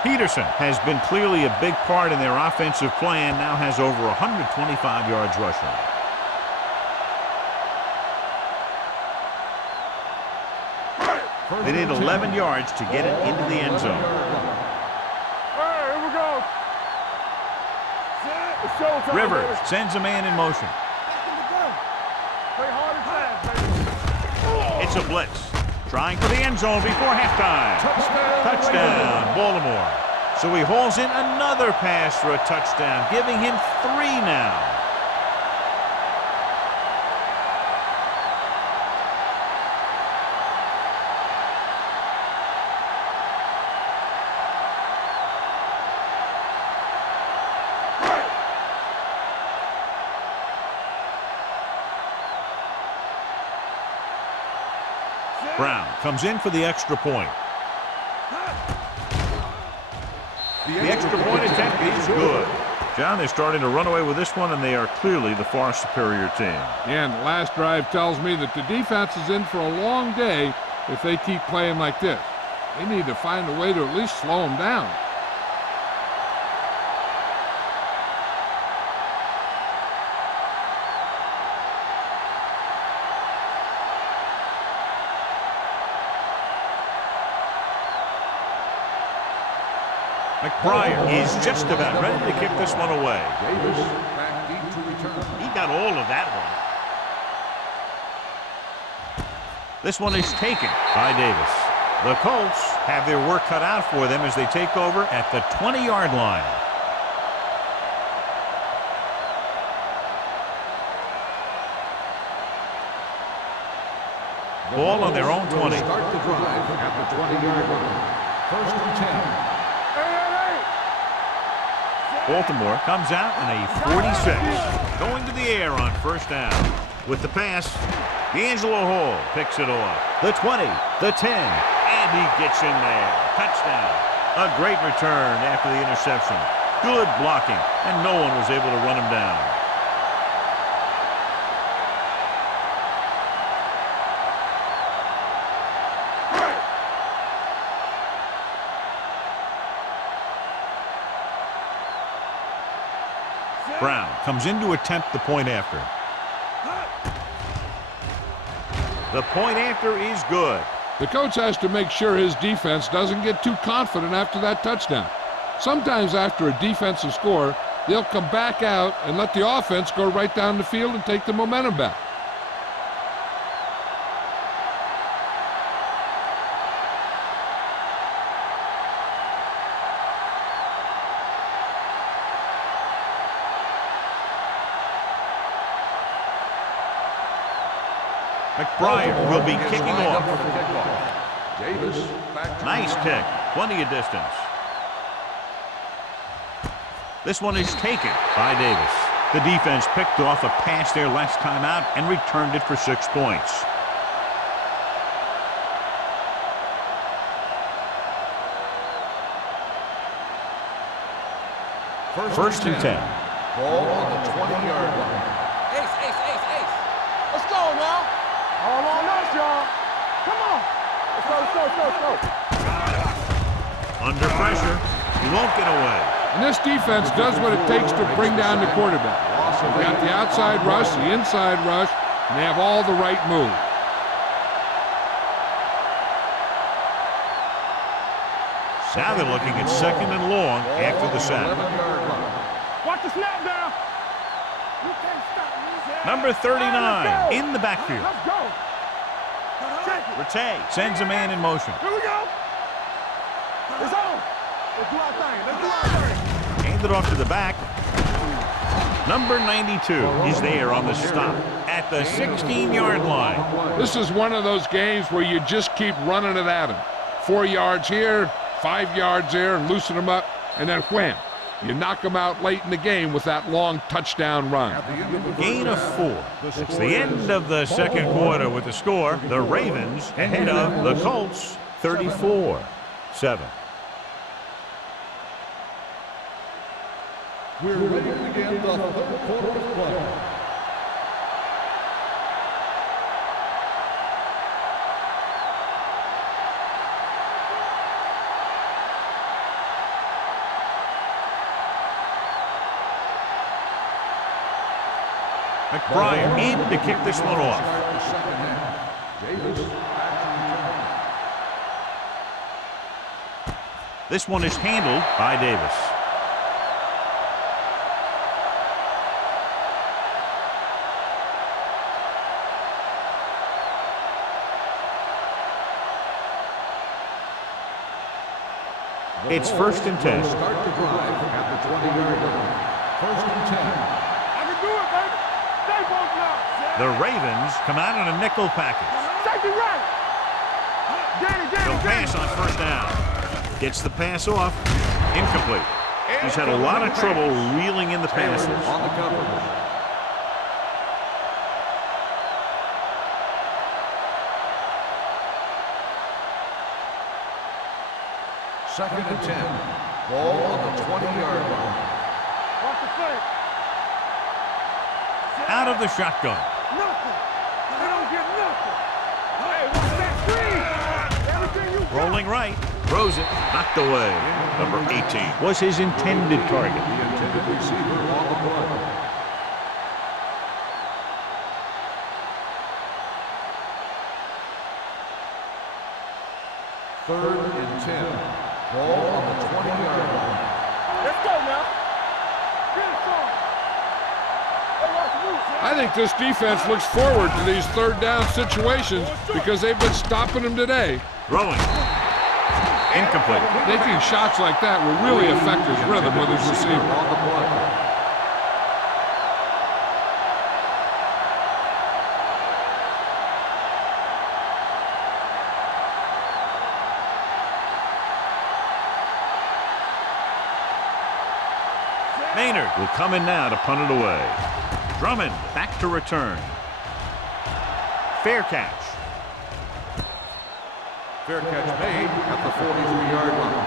Peterson has been clearly a big part in their offensive plan, now has over 125 yards rushing. They need 11 yards to get it into the end zone. All right, here we go. It's showtime, Rivers baby. sends a man in motion. Back in the gun. Play hard and fast, baby. It's a blitz. Trying for the end zone before halftime. Touchdown, Baltimore. So he hauls in another pass for a touchdown, giving him 3 now. Brown comes in for the extra point. The extra point attempt is good. John, they're starting to run away with this one, and they are clearly the far superior team. Yeah, and the last drive tells me that the defense is in for a long day if they keep playing like this. They need to find a way to at least slow them down. McBride is just about ready to kick this one away. Davis back deep to return. He got all of that one. This one is taken by Davis. The Colts have their work cut out for them as they take over at the 20-yard line. Ball on their own 20. Start the drive at the 20-yard line. First and 10. Baltimore comes out in a 46. Going to the air on first down. With the pass, D'Angelo Hall picks it off. The 20, the 10, and he gets in there. Touchdown. A great return after the interception. Good blocking, and no one was able to run him down. Brown comes in to attempt the point after. The point after is good. The coach has to make sure his defense doesn't get too confident after that touchdown. Sometimes after a defensive score, they'll come back out and let the offense go right down the field and take the momentum back. McBride will be kicking off. Davis back to Nice kick. Plenty of distance. This one is taken by Davis. The defense picked off a pass there last time out and returned it for 6 points. First and 10. Ball on the 20-yard line. Let's go now. All on us, y'all. Come on. Let's go. Under pressure. He won't get away. And this defense does what it takes to bring down the quarterback. They've got the outside rush, the inside rush, and they have all the right moves. Now they're looking at 2nd and long after the sack. Watch the snap down. Number 39 in the backfield. Let's go. Rattay sends a man in motion. Here we go. It's on. Let's do our thing. Hand it off to the back. Number 92 is there on the stop at the 16-yard line. This is one of those games where you just keep running it at him. 4 yards here, 5 yards there, and loosen them up, and then wham. You knock them out late in the game with that long touchdown run. Gain of 4. It's the end of the second quarter with the score. The Ravens ahead of the Colts 34-7. We're ready to begin the third quarter of play. McBride in to kick this one off. This one is handled by Davis. It's 1st and 10. Start the drive at the 20-yard line. 1st and 10. I can do it, baby. Stay both now. The Ravens come out in a nickel package. Safety right. He'll pass on 1st down. Gets the pass off. Incomplete. He's had a lot of trouble reeling in the passes. On the coverage. Second and 10. Ball on the 20-yard line. Watch the play. Out of the shotgun. Nothing. They don't get nothing. Hey, watch that screen. Everything you got. Rolling right. Throws it. Knocked away. Number 18 was his intended target. The intended receiver on the play. Third and 10. Ball on the 20-yard line. Let's go now. Get it on. Hey, watch the move. I think this defense looks forward to these 3rd down situations because they've been stopping them today. Throwing. Incomplete. Making shots like that will really affect his rhythm with his receiver. On the play. Maynard will come in now to punt it away. Drummond back to return. Fair catch. Fair catch made at the 43-yard line.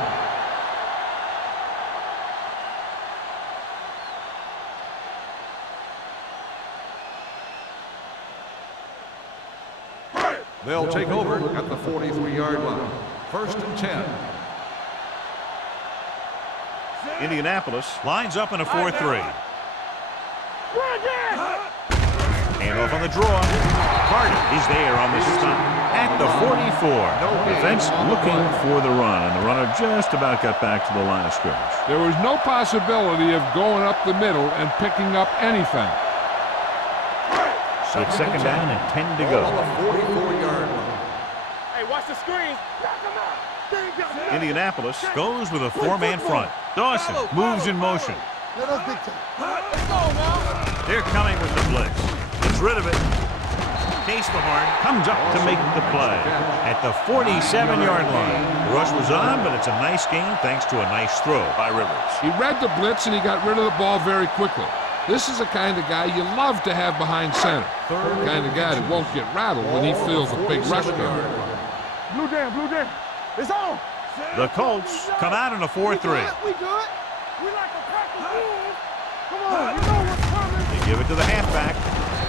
They'll take over at the 43-yard line. 1st and 10. Indianapolis lines up in a 4-3. Hand off on the draw. Carter is there on the stop at the 44. Defense looking for the run, and the runner just about got back to the line of scrimmage. There was no possibility of going up the middle and picking up anything. So it's 2nd down and 10 to go. On the 44-yard line. Hey, watch the screen. Indianapolis goes with a 4-man front. Dawson moves in motion. Let us dictate. Let's go now. They're coming with the blitz. Gets rid of it. Case Mahorn comes up to make the play at the 47-yard line. The rush was on, but it's a nice gain thanks to a nice throw by Rivers. He read the blitz and he got rid of the ball very quickly. This is the kind of guy you love to have behind center. The kind of guy that won't get rattled when he feels a big rush coming. Blue down. It's on. The Colts come out in a 4-3. We good. We like to practice rules. Come on, you know what's coming. They give it to the halfback.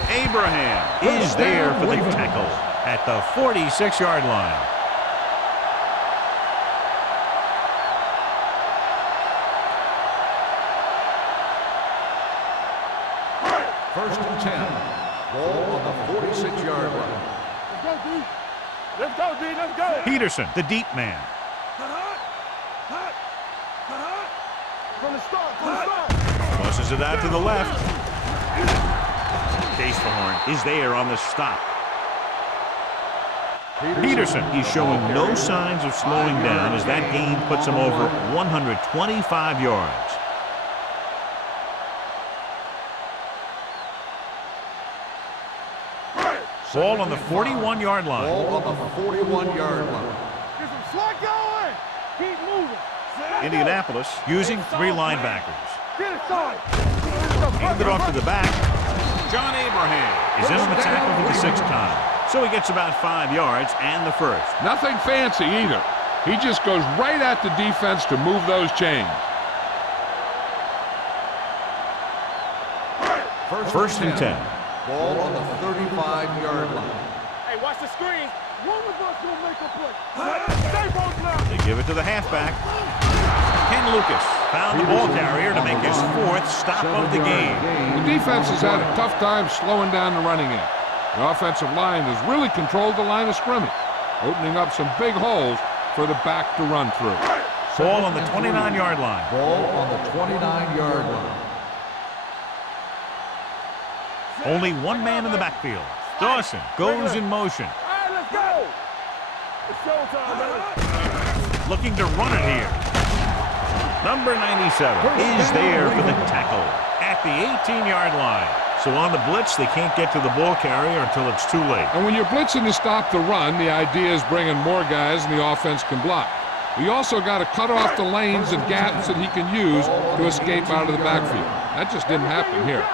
Abraham is there for the tackle at the 46-yard line. First and 10. Ball on the 46-yard line. Let's go, D. Let's go, D. Let's go. Peterson, the deep man. From the start, from the start. Tosses it out to the left. Casehorn is there on the stop. Peterson, he's showing no signs of slowing down as that gain puts him over 125 yards. Ball on the 41-yard line. Ball on the 41-yard line. Get some slack going. Keep moving. Indianapolis using 3 linebackers. Get it started. Hand it off to the back. John Abraham is in on the tackle for the 6th time. So he gets about 5 yards and the first. Nothing fancy either. He just goes right at the defense to move those chains. First and 10. Ball on the 35-yard line. Hey, watch the screen. One of us will make a play. Stay both left. They give it to the halfback. Ken Lucas found the ball carrier to make his 4th stop of the game. The defense has had a tough time slowing down the running game. The offensive line has really controlled the line of scrimmage, opening up some big holes for the back to run through. Ball on the 29-yard line. Ball on the 29-yard line. Only one man in the backfield. Dawson goes in motion. All right, let's go. It's showtime, baby. Looking to run it here. Number 97 is there for the tackle at the 18-yard line. So on the blitz, they can't get to the ball carrier until it's too late. And when you're blitzing to stop the run, the idea is bringing more guys and the offense can block. We also got to cut off the lanes and gaps that he can use to escape out of the backfield. That just didn't happen here.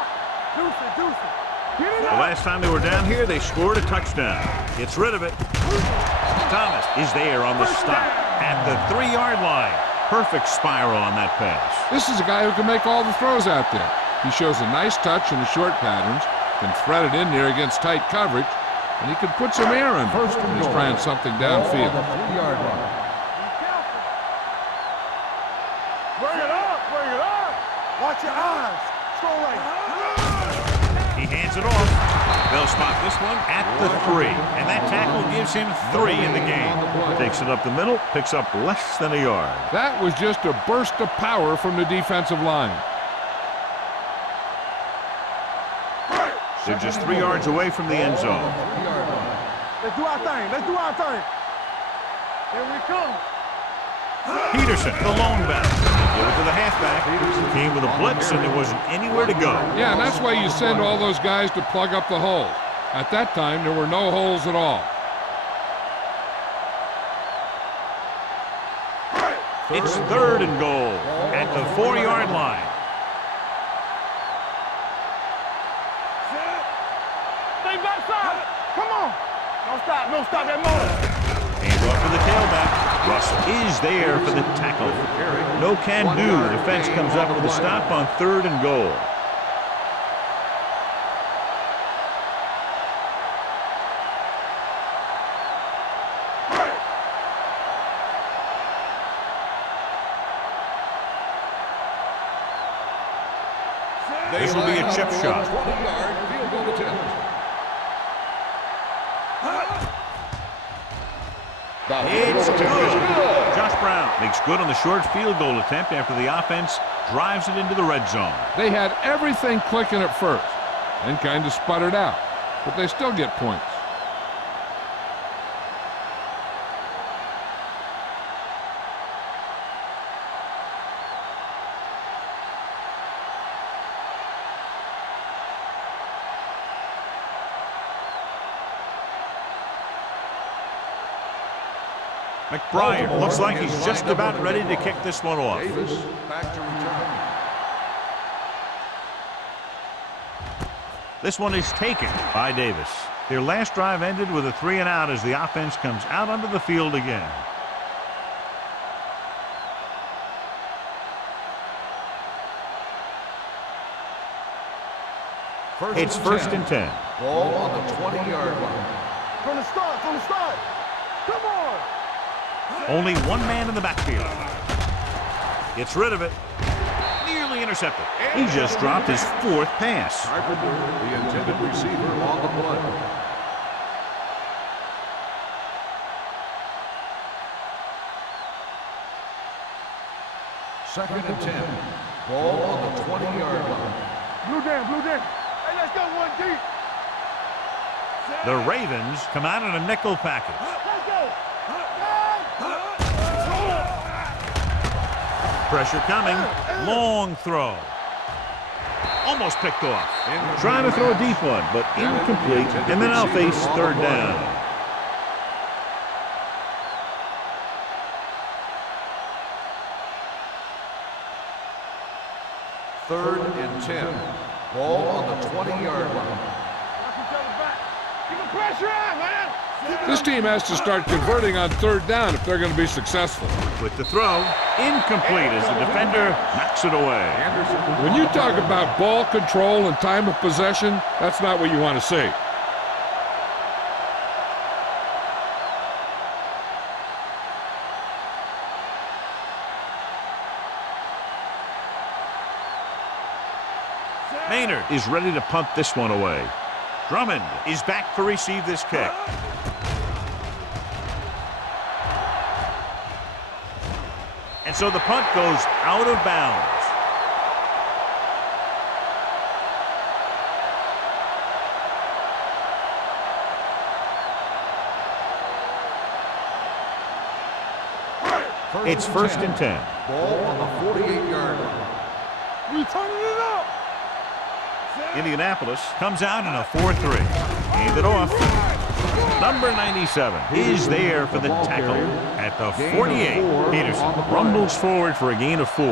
The last time they were down here, they scored a touchdown. Gets rid of it. Thomas is there on the stop at the 3-yard line. Perfect spiral on that pass. This is a guy who can make all the throws out there. He shows a nice touch in the short patterns, can thread it in there against tight coverage, and he can put some air in first when he's trying something downfield. Ball on the 3-yard line. Bring it up, bring it up. Watch your eyes. Go right. He hands it off. They'll spot this one at the 3, and that tackle gives him 3 in the game. Takes it up the middle, picks up less than a yard. That was just a burst of power from the defensive line. They're just 3 yards away from the end zone. Let's do our thing. Let's do our thing. Here we come. Peterson, the lone back. Give it to the halfback. Came with a blitz, and there wasn't anywhere to go. Yeah, and that's why you send all those guys to plug up the holes. At that time, there were no holes at all. It's 3rd and goal at the 4-yard line. Stay backside. Come on. No stop that motor. Hands off to the tailback. Russell is there for the tackle. No can do. The defense comes up with a stop on 3rd and goal. This will be a chip shot. 20-yard field goal attempt. It's good. Josh Brown makes good on the short field goal attempt after the offense drives it into the red zone. They had everything clicking at first, then kind of sputtered out, but they still get points. McBride looks like he's just about ready to kick this one off. Davis back to return. This one is taken by Davis. Their last drive ended with a 3-and-out as the offense comes out onto the field again. It's 1st and 10. Ball on the 20-yard line. From the start, from the start. Come on. Only one man in the backfield. Gets rid of it. Nearly intercepted. He just dropped his 4th pass. Carpenter, the intended receiver, on the play. Second and 10. Ball on the 20-yard line. Blue down, blue down. Hey, let's go one deep. The Ravens come out in a nickel package. Let's go. Pressure coming. Long throw. Almost picked off. Trying to throw a deep one, but incomplete. And then I'll face 3rd down. Third and 10. Ball on the 20-yard line. Watch each other back. Keep the pressure on, man. This team has to start converting on 3rd down if they're going to be successful. With the throw, incomplete as the defender knocks it away. When you talk about ball control and time of possession, that's not what you want to see. Maynard is ready to punt this one away. Drummond is back to receive this kick. And so the punt goes out of bounds. It's 1st and 10. Ball on the 48-yard line. We turning it up. Indianapolis comes out in a 4-3. Hand it off. Number 97 is there for the tackle at the 48. Peterson rumbles forward for a gain of 4.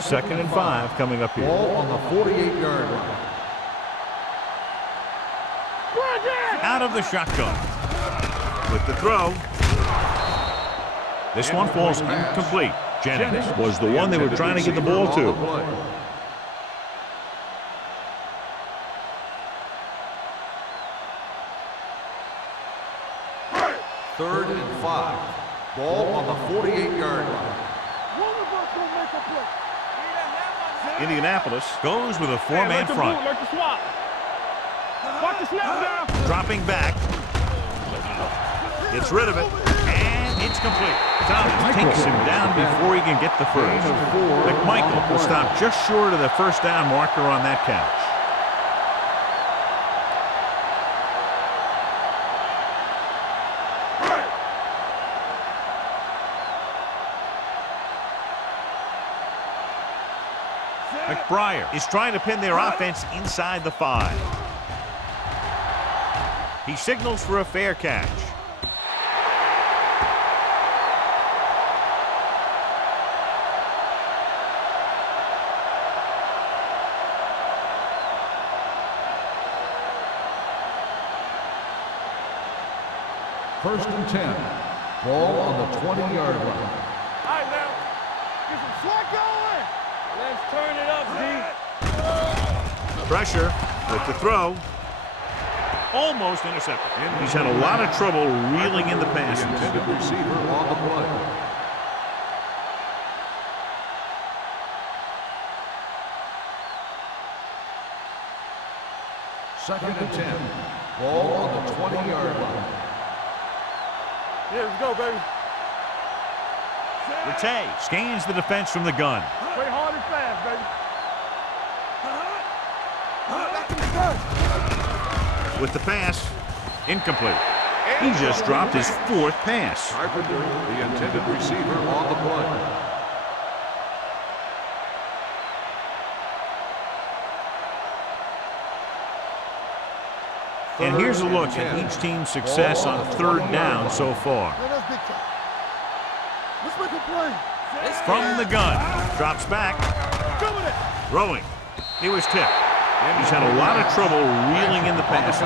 Second and 5 coming up here. Ball on the 48-yard line. Out of the shotgun. With the throw. This one falls incomplete. Jennings was the one they were trying to get the ball to. Third and 5. Ball on the 48-yard line. One of us will make a play. Indianapolis goes with a 4-man front. Like the swap. Watch the snap down. Dropping back. Gets rid of it. And it's complete. Thomas takes him down before he can get the first. McMichael will stop just short of the 1st down marker on that catch. McBriar is trying to pin their offense inside the 5. He signals for a fair catch. First and 10. Ball on the 20-yard line. All right, now. Get some slack going. Let's turn it up, D. Pressure with the throw. Almost intercepted. He's had a lot of trouble reeling in the passes. The intended receiver on the play. Second and 10. Ball on the 20-yard line. Yeah, let's go, baby. Rattay scans the defense from the gun. Play hard and fast, baby. With the pass, incomplete. He just dropped his 4th pass. Carpenter, the intended receiver, on the play. And here's a look at each team's success on 3rd down so far. Let's make a play. From the gun, drops back, throwing. He was tipped. He's had a lot of trouble reeling in the passes.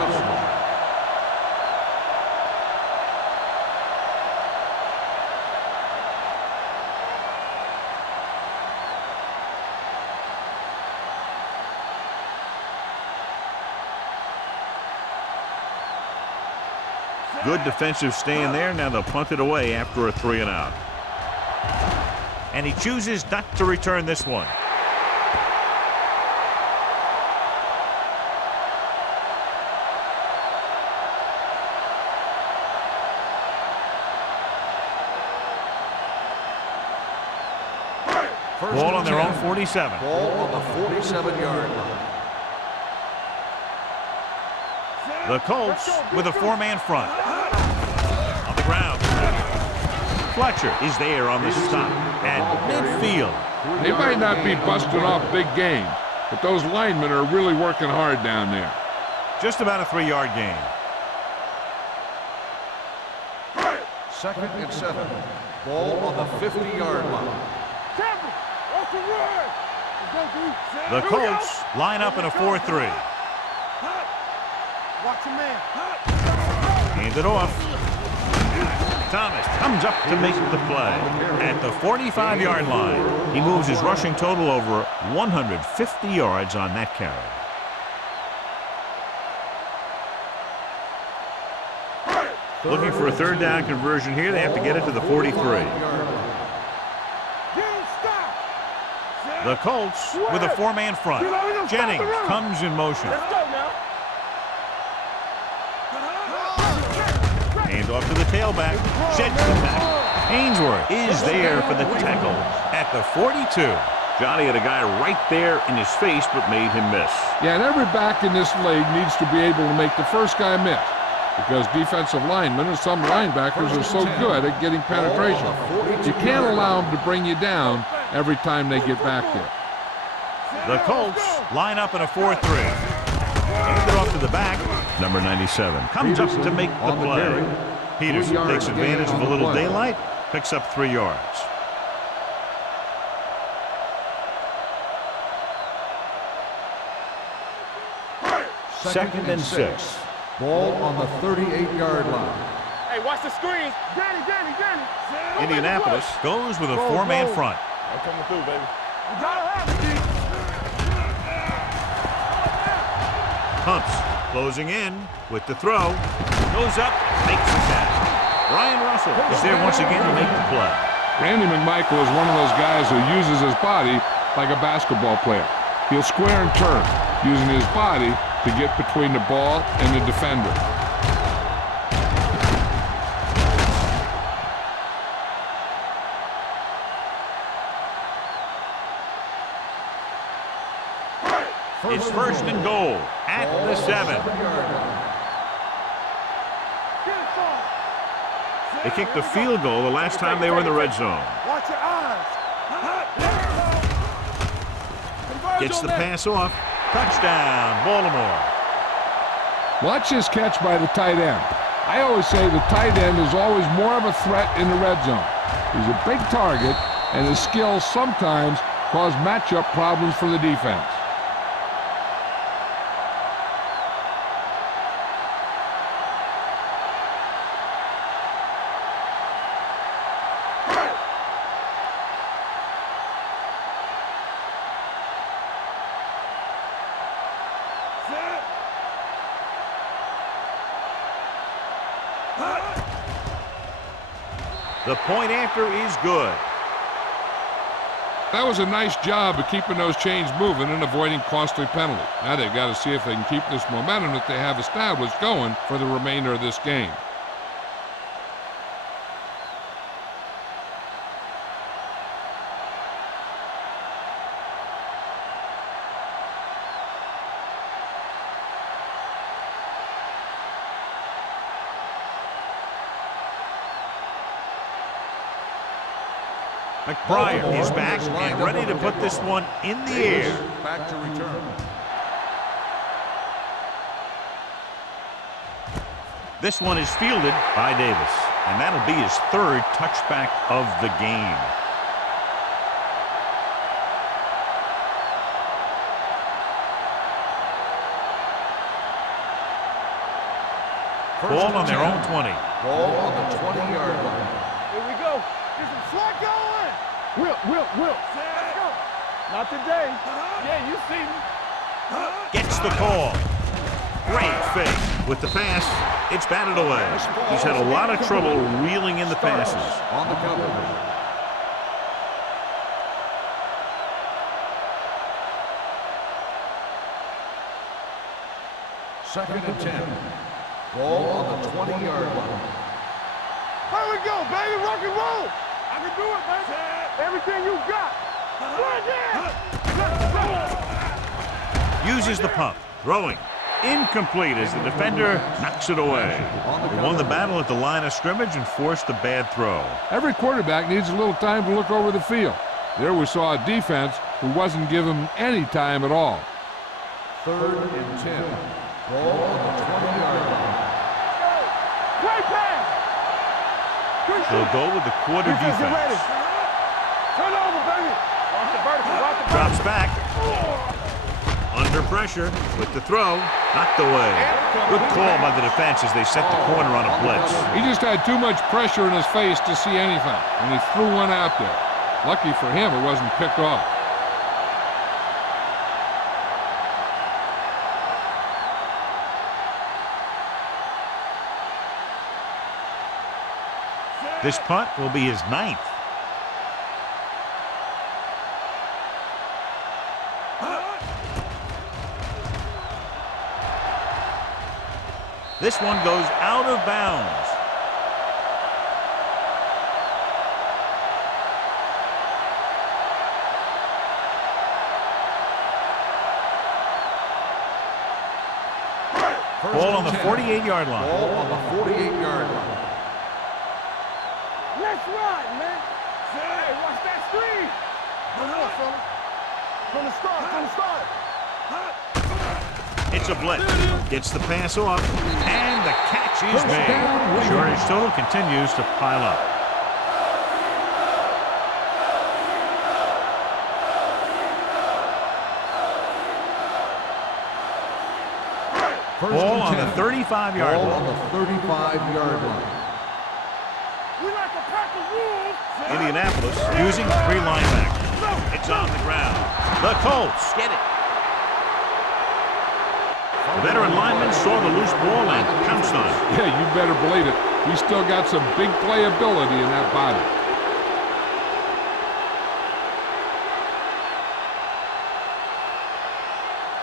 Good defensive stand there. Now they'll punt it away after a 3 and out. And he chooses not to return this one. Ball on their own 47. Ball on the 47-yard line. The Colts with a 4-man front. On the ground. Fletcher is there on the stop at midfield. They might not be busting off big gains, but those linemen are really working hard down there. Just about a 3-yard gain. 2nd and 7. Ball on the 50-yard line. The Colts line up in a 4-3. Watch your man. Hand it off. Thomas comes up to make the play. At the 45-yard line, he moves his rushing total over 150 yards on that carry. Looking for a 3rd down conversion here. They have to get it to the 43. The Colts with a 4-man front. Jennings comes in motion. Hand off to the tailback. Sets the tackle. Ainsworth is there for the tackle at the 42. Johnny had a guy right there in his face, but made him miss. Yeah, and every back in this league needs to be able to make the first guy miss, because defensive linemen and some linebackers are so good at getting penetration. You can't allow them to bring you down every time they get back there. The Colts line up in a 4-3. Hand it off to the back. Number 97 comes up to make the play. Peterson takes advantage of a little daylight, picks up 3 yards. Second and 6. Ball on the 38-yard line. Hey, watch the screen. Danny. Indianapolis goes with a 4-man front. I'm coming through, baby. You gotta have it, D. Pumps, closing in with the throw. Goes up, makes the catch. Brian Russell is there once again to make the play. Randy McMichael is one of those guys who uses his body like a basketball player. He'll square and turn, using his body to get between the ball and the defender. It's 1st and goal at the 7. They kicked the field goal the last time they were in the red zone. Watch your eyes. Gets the pass off. Touchdown, Baltimore. Watch this catch by the tight end. I always say the tight end is always more of a threat in the red zone. He's a big target, and his skills sometimes cause matchup problems for the defense. The point after is good. That was a nice job of keeping those chains moving and avoiding costly penalties. Now they've got to see if they can keep this momentum that they have established going for the remainder of this game. McBride is back and ready to put this one in the air. Back to return. This one is fielded by Davis, and that'll be his 3rd touchback of the game. Ball on their own 20. Ball on the 20-yard line. Here we go. There's some slot going. Will. Let's go. Not today. Yeah, you see me. Gets the call. Great fake. with the pass. It's batted away. He's had a lot of trouble reeling in the passes. On the cover. Second and 10. Ball on the 20-yard line. Here we go, baby. Rock and roll. I can do it, baby. Everything you got. Uses the pump. Throwing. Incomplete as the defender knocks it away. He won the battle at the line of scrimmage and forced the bad throw. Every quarterback needs a little time to look over the field. There we saw a defense who wasn't given any time at all. Third and 10. Ball on the 20-yard line. Play pass. They'll go with the quarter defense. Turn over, baby. Watch the vertical. Watch the Drops back. Under pressure with the throw. Knocked away. Good call by the defense as they set the corner on a blitz. He just had too much pressure in his face to see anything, and he threw one out there. Lucky for him, it wasn't picked off. This punt will be his 9th. This one goes out of bounds. Ball on the 48-yard line. Ball on the 48-yard line. Let's ride, man. Hey, watch that screen. Come on, fella. From the start. It's a blitz. Gets the pass off, and the catch is made. The shortage total continues to pile up. Ball on the 35-yard Ball line. on the 35-yard line. We like a pack of wolves. Indianapolis using 3 linebackers. It's on the ground. The Colts get it. The veteran lineman saw the loose ball and pounced on it. Yeah, you better believe it. He's still got some big playability in that body.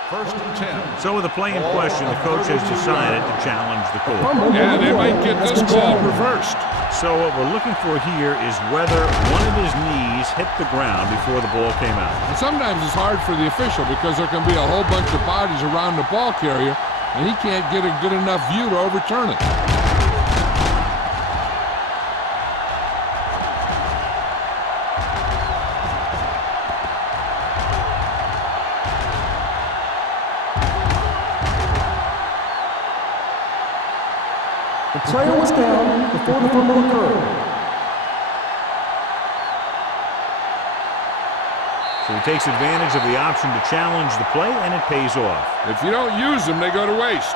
First and 10. So with the play in question, the coach has decided to challenge the call. Yeah, they might get this call reversed. So what we're looking for here is whether one of his knees hit the ground before the ball came out. And sometimes it's hard for the official because there can be a whole bunch of bodies around the ball carrier, and he can't get a good enough view to overturn it. The player was down before the fumble occurred. So he takes advantage of the option to challenge the play, and it pays off. If you don't use them, they go to waste.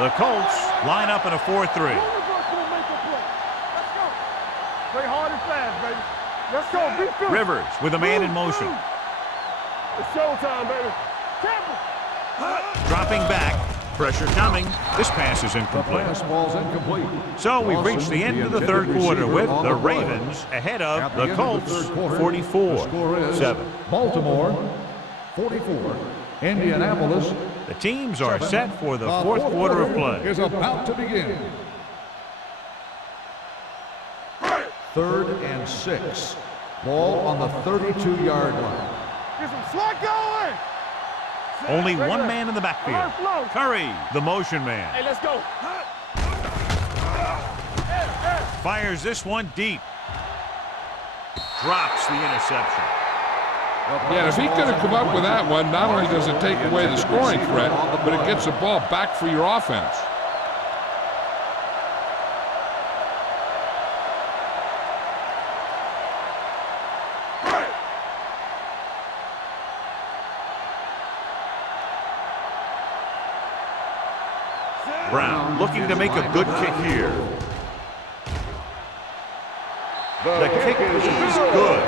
The Colts line up in a 4-3. Let's go. Play hard and fast, baby. Let's go. Be good. Rivers with a man in motion. It's showtime, baby. Temple. Dropping back. Pressure coming. This pass is incomplete. Pass ball's incomplete. So we've reached the end of the third quarter with the Ravens ahead of the Colts 44-7. Baltimore 44. Indianapolis The teams are set for the fourth quarter of play. is about to begin. Third and 6. Ball on the 32-yard line. Get some slot going. Only one man in the backfield. Curry, the motion man. Hey, let's go. Fires this one deep. Drops the interception. Yeah, if he could have come up with that one, not only does it take away the scoring threat, but it gets the ball back for your offense. Brown looking to make a good kick here. The kick is good.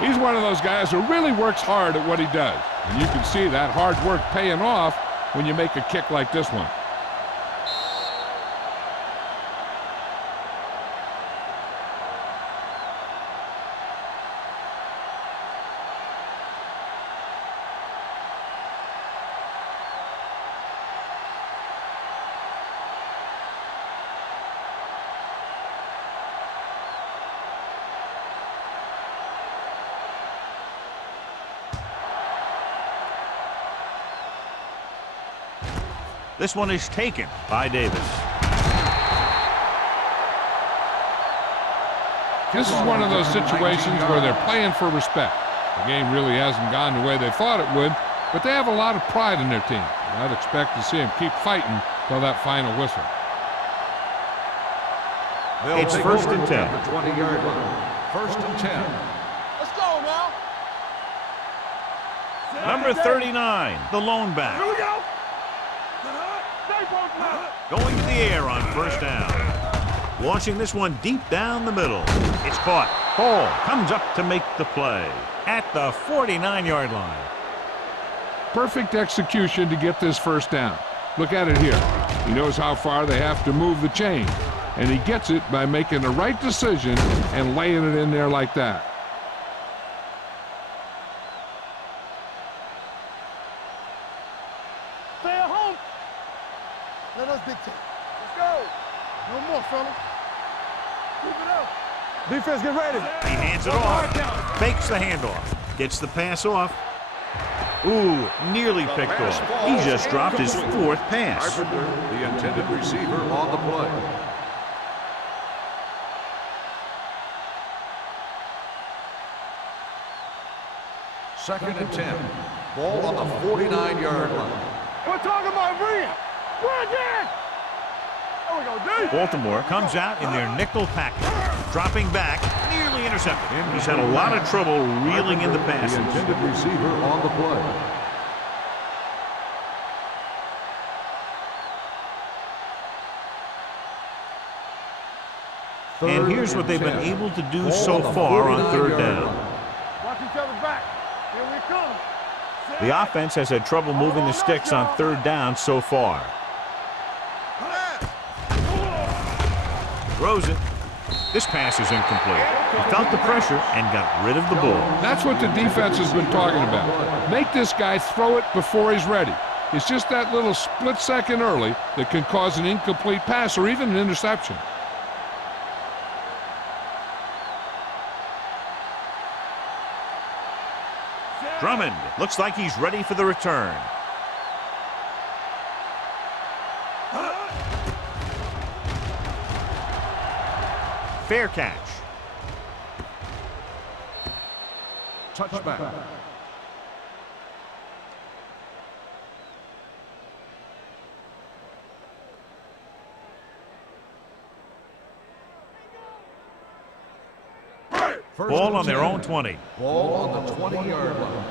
He's one of those guys who really works hard at what he does. And you can see that hard work paying off when you make a kick like this one. This one is taken by Davis. This is one of those situations where they're playing for respect. The game really hasn't gone the way they thought it would, but they have a lot of pride in their team. I'd expect to see them keep fighting till that final whistle. It's first and 10. At the 20-yard line. First and 10. Let's go now. Number 39, the lone back. Here we go. Stay focused now. Going to the air on first down. Launching this one deep down the middle. It's caught. Hall comes up to make the play at the 49-yard line. Perfect execution to get this first down. Look at it here. He knows how far they have to move the chain, and he gets it by making the right decision and laying it in there like that. Stay at home. Let us dictate. Let's go. No more, fellas. Keep it up. Defense, get ready. He hands it off. Fakes the handoff. Gets the pass off. Ooh, nearly picked off. He just dropped his fourth pass. Carpenter, the intended receiver, on the play. Second and 10. Ball on the 49-yard line. We're talking about Rhea. We're again. There we go, D. Baltimore comes out in their nickel package. Dropping back, nearly intercepted. He's had a lot of trouble reeling in the passes. The intended receiver on the play. And here's what they've been able to do so far on third down. Watch each other's back. Here we come. The offense has had trouble moving the sticks on third down so far. Throws it. This pass is incomplete. He felt the pressure and got rid of the ball. That's what the defense has been talking about. Make this guy throw it before he's ready. It's just that little split second early that can cause an incomplete pass or even an interception. Drummond looks like he's ready for the return. Fair catch. Touchback. Ball on their own 20. Ball on the 20-yard line.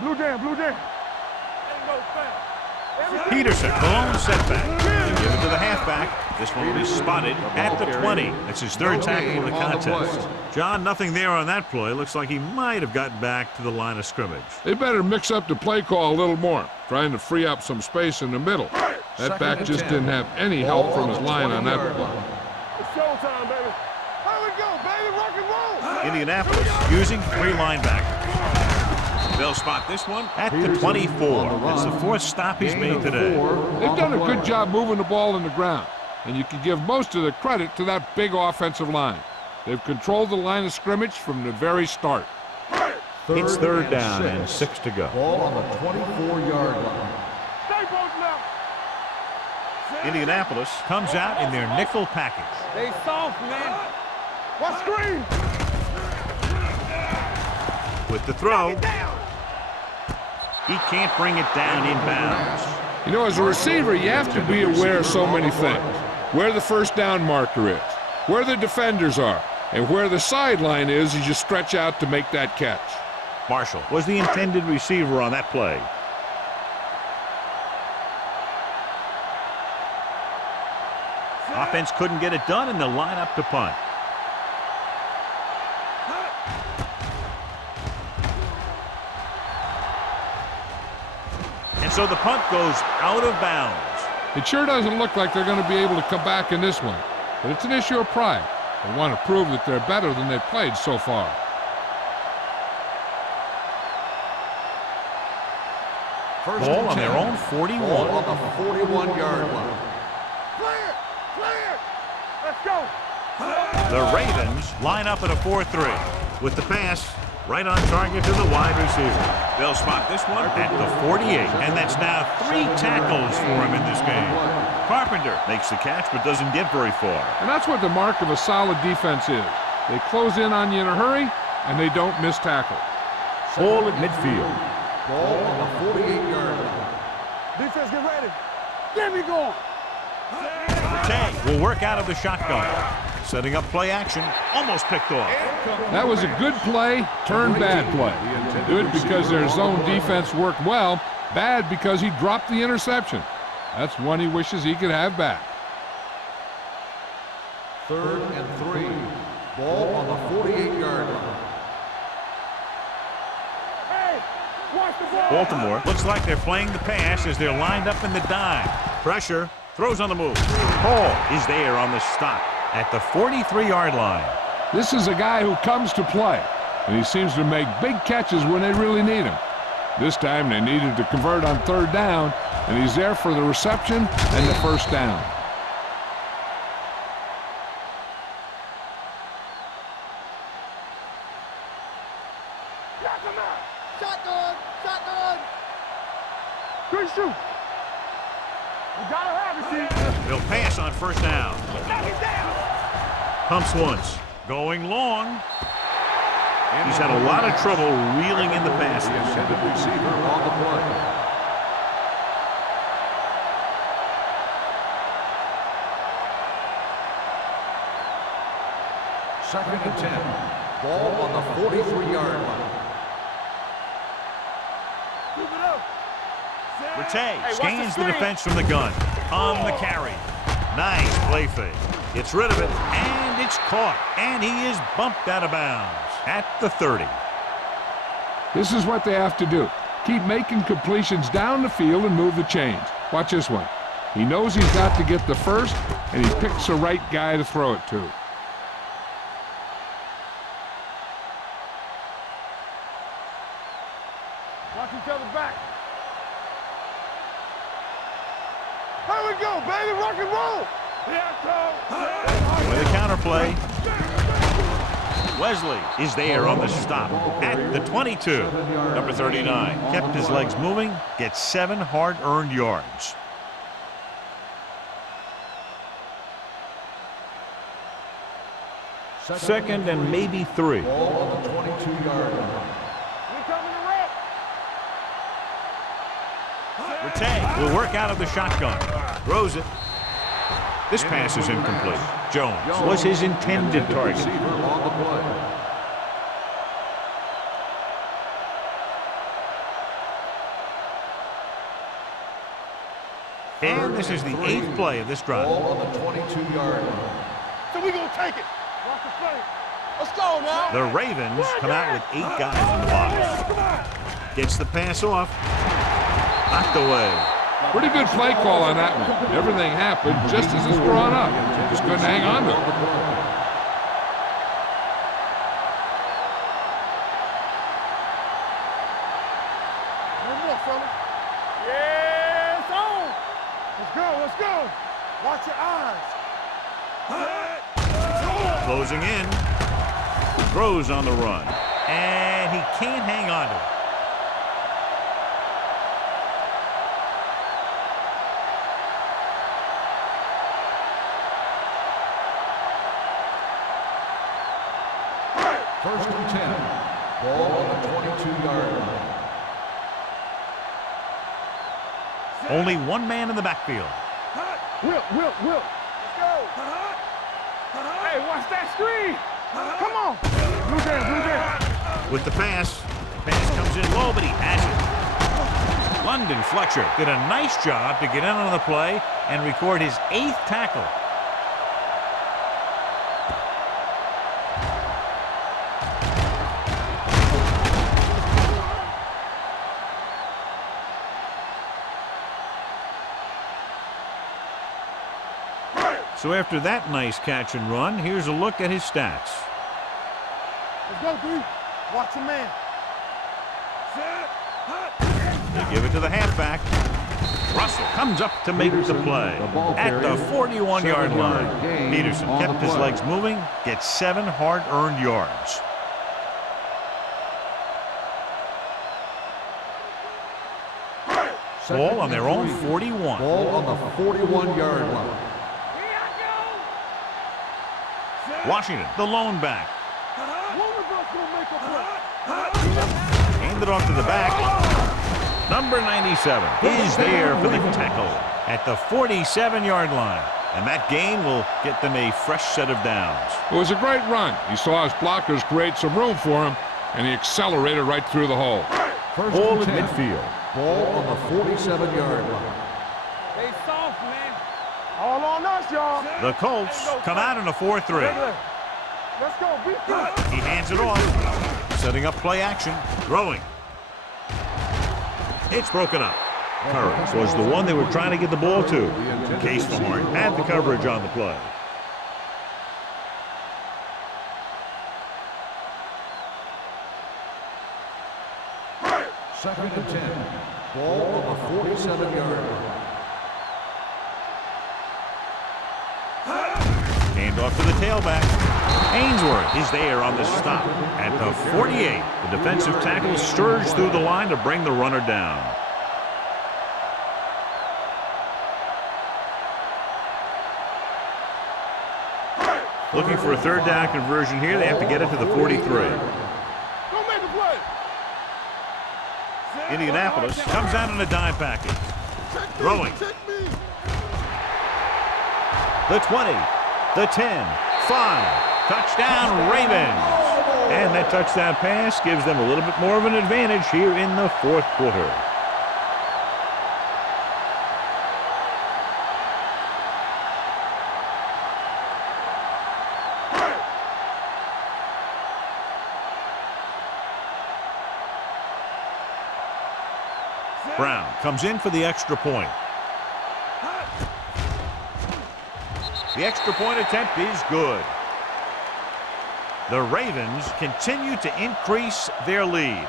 Blue jam, blue jam. Ain't no foul. Peterson, the lone setback. They give it to the halfback. This one will be spotted at the 20. That's his third tackle of the contest. John, nothing there on that play. Looks like he might have gotten back to the line of scrimmage. They better mix up the play call a little more, trying to free up some space in the middle. That back just didn't have any help from his line on that play. It's showtime, baby. Here we go, baby. Rock and roll. Indianapolis using three linebackers. They'll spot this one at the 24. That's the fourth stop he's made today. They've done a good job moving the ball in the ground, and you can give most of the credit to that big offensive line. They've controlled the line of scrimmage from the very start. It's third down and 6 to go. Ball on the 24-yard line. Stay focused now. Indianapolis comes out in their nickel package. Stay soft, man. Watch screen. With the throw, he can't bring it down inbounds. You know, as a receiver, you have to be aware of so many things. Where the first down marker is, where the defenders are, and where the sideline is as you stretch out to make that catch. Marshall was the intended receiver on that play. Offense couldn't get it done, and they'll line up to punt. And so the punt goes out of bounds. It sure doesn't look like they're going to be able to come back in this one, but it's an issue of pride. They want to prove that they're better than they've played so far. Ball on their own 41. Ball on the 41-yard line. Clear! Clear! Let's go! The Ravens line up at a 4-3 with the pass right on target to the wide receiver. They'll spot this one at the 48, and that's now 3 tackles for him in this game. Carpenter makes the catch but doesn't get very far. And that's what the mark of a solid defense is. They close in on you in a hurry, and they don't miss tackle. Ball at midfield. Ball on the 48-yard line. Defense, get ready. Get me going. Tay will work out of the shotgun. Setting up play action. Almost picked off. That was a good play, turned bad play. Good because their zone defense worked well, bad because he dropped the interception. That's one he wishes he could have back. 3rd and 3. Ball on the 48-yard line. Hey, watch the ball. Baltimore looks like they're playing the pass as they're lined up in the dime. Pressure. Throws on the move. Hall is there on the stop at the 43-yard line. This is a guy who comes to play, and he seems to make big catches when they really need him. This time they needed to convert on 3rd down, and he's there for the reception and the 1st down. Shotgun! Shotgun! Good shoot! We gotta have it, Steve. They'll pass on 1st down. Knock it down! Pumps once. Going long. He's had a lot of trouble reeling in the passes. The intended receiver on the play. Second and 10. Ball on the 43-yard line. Move it up. Rattay watch scans the the screen. defense from the gun. On the carry. Nice play fake. Gets rid of it, and it's caught. And he is bumped out of bounds at the 30. This is what they have to do. Keep making completions down the field and move the chains. Watch this one. He knows he's got to get the first, and he picks the right guy to throw it to. Watch each other back. Here we go, baby. Rock and roll. Here it comes. With a counterplay. Wesley is there on the stop at the 22. Number 39 kept his legs moving, gets 7 hard-earned yards. Second and maybe 3. Ball on the 22-yard line. We coming to wreck. Rattay will work out of the shotgun. Throws it. This pass is incomplete. Jones was his intended target. Receiver on the play. And this is the 8th play of this drive. Ball on the 22-yard line. So we gonna take it. Watch the play. Let's go now. The Ravens come out with 8 guys in the box. Come on. Gets the pass off. Knocked away. Pretty good play call on that one. Everything happened just as it's drawn up. Just couldn't hang on to it. One more, fella. Yes, on. Let's go, let's go. Watch your eyes. Closing in. Throws on the run. And he can't hang on to it. First and 10. Ball on the 22-yard line. Only one man in the backfield. Will. Let's go. Hey, watch that screen. Come on. Blue down. With the pass comes in low, but he has it. London Fletcher did a nice job to get in on the play and record his 8th tackle. So after that nice catch and run, here's a look at his stats. Let's go, D. Watch your man. Set. Hut. They give it to the halfback. Russell comes up to make the play at the 41-yard line. Peterson kept his legs moving, gets 7 hard-earned yards. Ball on their own 41. Ball on the 41-yard line. Washington, the lone back. One of us will make a play. Hand it off to the back. Number 97 is there for the tackle at the 47-yard line. And that gain will get them a fresh set of downs. It was a great run. He saw his blockers create some room for him, and he accelerated right through the hole. First Ball and at 10. midfield. Ball on the 47-yard line. Stay soft, man. All on us, y'all. The Colts come out in a 4-3. Let's go. Beat them. He hands it off. Setting up play action. Throwing. It's broken up. Curran was the one they were trying to get the ball to. Case Farmer had the coverage on the play. Second and 10. Ball on the 47-yard line. Hand off to the tailback. Ainsworth is there on the stop. At the 48, the defensive tackle surged through the line to bring the runner down. Looking for a third down conversion here. They have to get it to the 43. Go make a play. Indianapolis comes out in a dime package. Throwing. The 20, the 10, 5. Touchdown, Ravens. And that touchdown pass gives them a little bit more of an advantage here in the fourth quarter. Brown comes in for the extra point. The extra point attempt is good. The Ravens continue to increase their lead.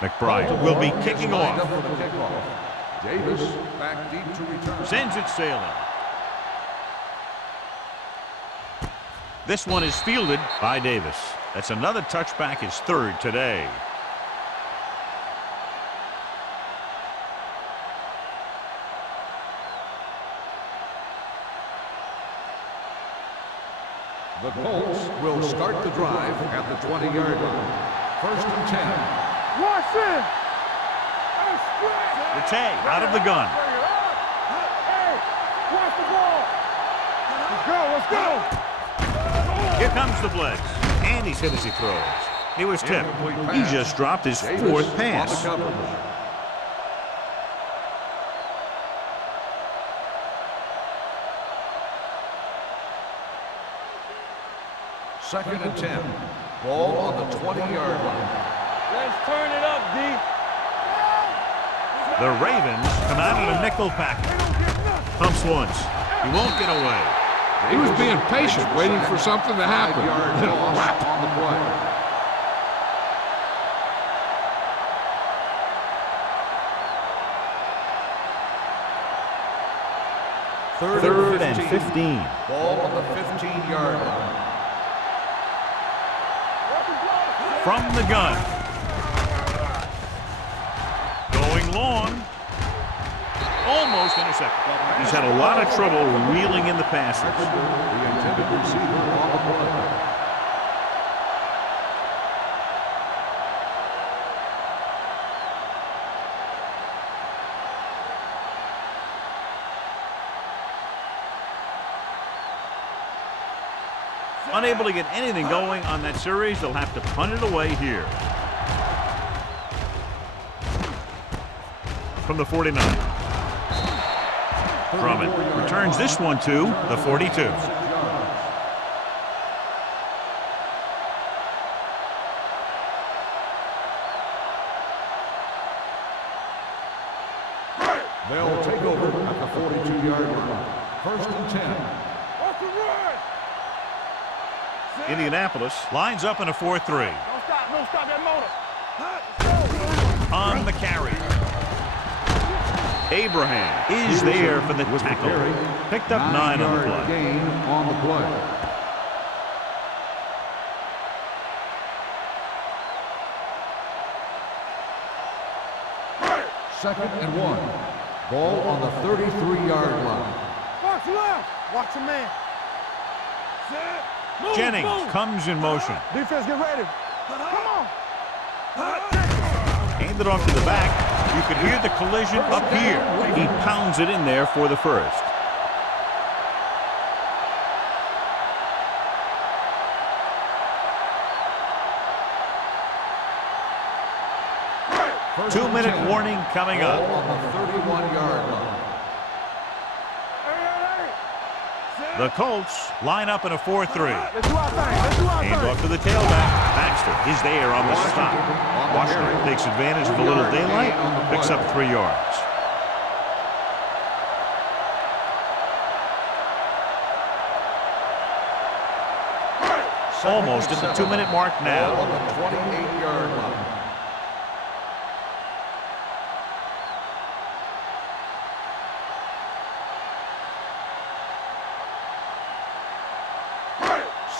McBride will be kicking off. Davis back deep to return. Sends it sailing. This one is fielded by Davis. That's another touchback, his third today. The Colts will start the drive at the 20-yard line. First and 10. Watch it. Rattay out of the gun. Hey, watch the ball. Let's go. Here comes the blitz. And he's hit as he throws. He was tipped. He just dropped his fourth pass. Second and 10. Ball on the 20-yard line. Let's turn it up, D. The Ravens come out in a nickel package. Pumps once. He won't get away. He was being patient, waiting for something to happen. 5-yard loss on the play. Third and 15. Ball on the 15-yard line. From the gun. Going long. Almost intercepted. He's had a lot of trouble reeling in the passes. The intended receiver on the play. Unable to get anything going on that series, they'll have to punt it away here. From the 49. Drummond returns this one to the 42. They'll take over at the 42-yard line. First and 10. Off the run. Indianapolis lines up in a 4-3. Don't stop that motor. On the carry. Abraham is there for the tackle. Picked up 9 on the play. Gain on the play. Second and 1. Ball on the 33-yard line. Watch left. Watch a man. Set. Move, Jennings move. comes in motion. Defense, get ready. Come on. Hand it off to the back. You could hear the collision up here. He pounds it in there for the first. First 2-minute 10. warning coming Ball up. on the 31-yard line. The Colts line up in a 4-3. Let's do our thing. Let's do our Hand thing. off to the tailback. Baxter is there on the stop. Washington takes advantage of a little daylight, picks up 3 yards. Almost at the 2-minute mark Ball now. on the 28-yard line.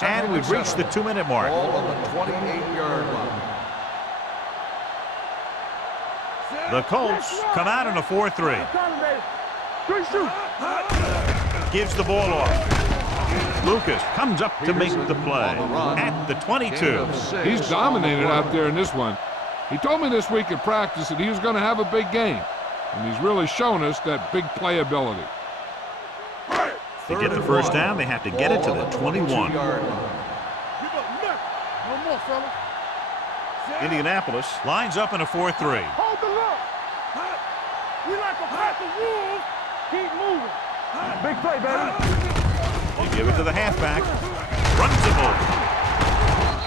And we've reached the 2-minute mark. Ball on the 28-yard line. The Colts come out in a 4-3. Good shoot. Gives the ball off. Lucas comes up to make the play at the 22. He's dominated out there in this one. He told me this week in practice that he was going to have a big game, and he's really shown us that big playability. To get the first down, they have to get it to the 21. Give up nothing. No more, fellas. Indianapolis lines up in a 4-3. Hold the look. We like to pass the rules. Keep moving. Big play, baby. They give it to the halfback. Runs him over.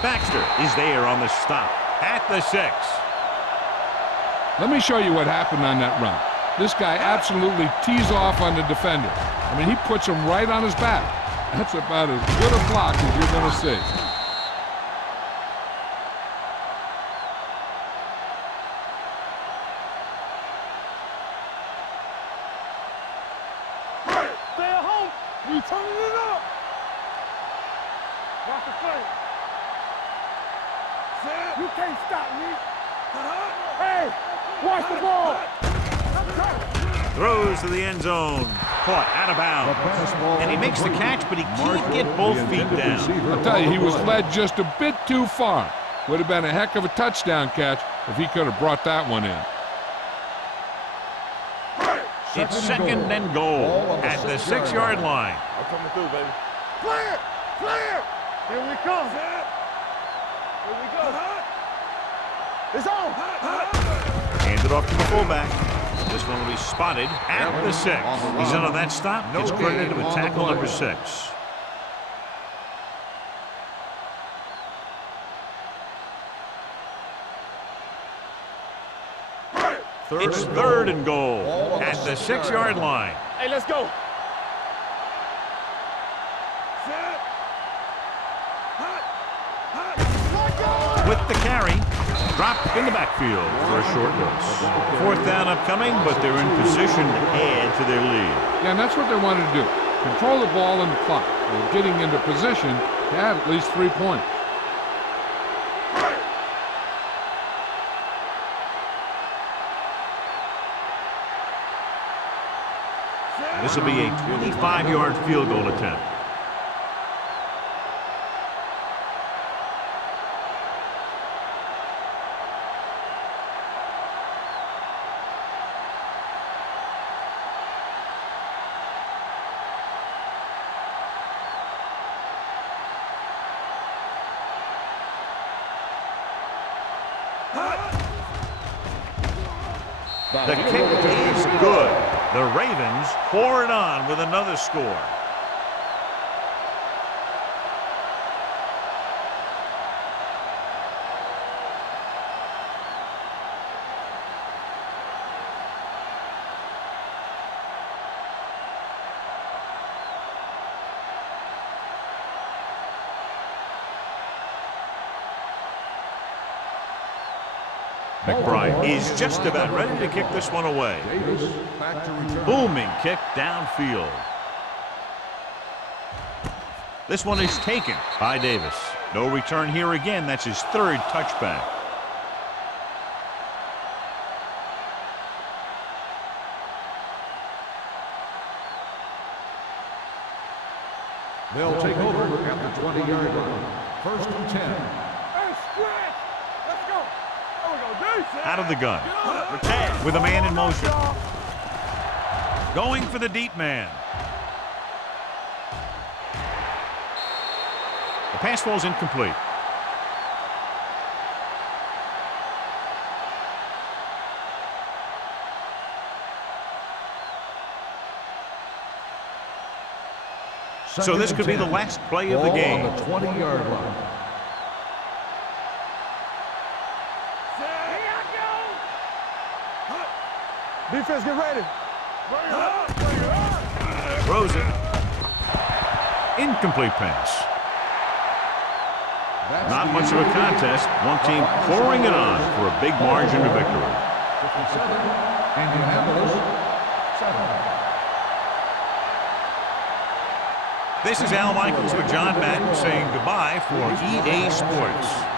Baxter is there on the stop at the 6. Let me show you what happened on that run. This guy absolutely tees off on the defender. I mean, he puts him right on his back. That's about as good a block as you're going to see. Stay at home. We turning it up. Watch the play. You can't stop me. Hey, watch the ball. Throws to the end zone. Caught out of bounds. And he makes the catch, but he can't get both feet down. I'll tell you, he was led just a bit too far. Would have been a heck of a touchdown catch if he could have brought that one in. It's second and goal at the 6-yard line. I'm coming through, baby. Clear! Clear! Here we come. Here we go. It's on. Hands it off to the fullback. This one will be spotted at the 6. He's in on that stop. Gets credited with tackle number 6. It's third and goal at the 6-yard line. Hey, let's go. With the carry, dropped in the backfield for a short loss. 4th down upcoming, but they're in position to add to their lead. Yeah, and that's what they wanted to do. Control the ball and the clock. They're getting into position to add at least 3 points. This will be a 25-yard field goal attempt. The kick is good. The Ravens pour it on with another score. McBride is just about ready to kick this one away. Davis back to return. Booming kick downfield. This one is taken by Davis. No return here again. That's his third touchback. They'll take over at the 20-yard line. First and 10. Hey, stretch! Let's go! There we go, decent! Out of the gun. With a man in motion. Going for the deep man. The pass falls incomplete. So this could be the last play of the game. On the 20-yard line. Defense, get ready. Bring it up, bring it up. Throws it. Incomplete pass. That's Not the much of a end the game. contest. One team pouring it on for a big margin of victory. 57, Indianapolis 7. This is Al Michaels with John Madden saying goodbye for EA Sports.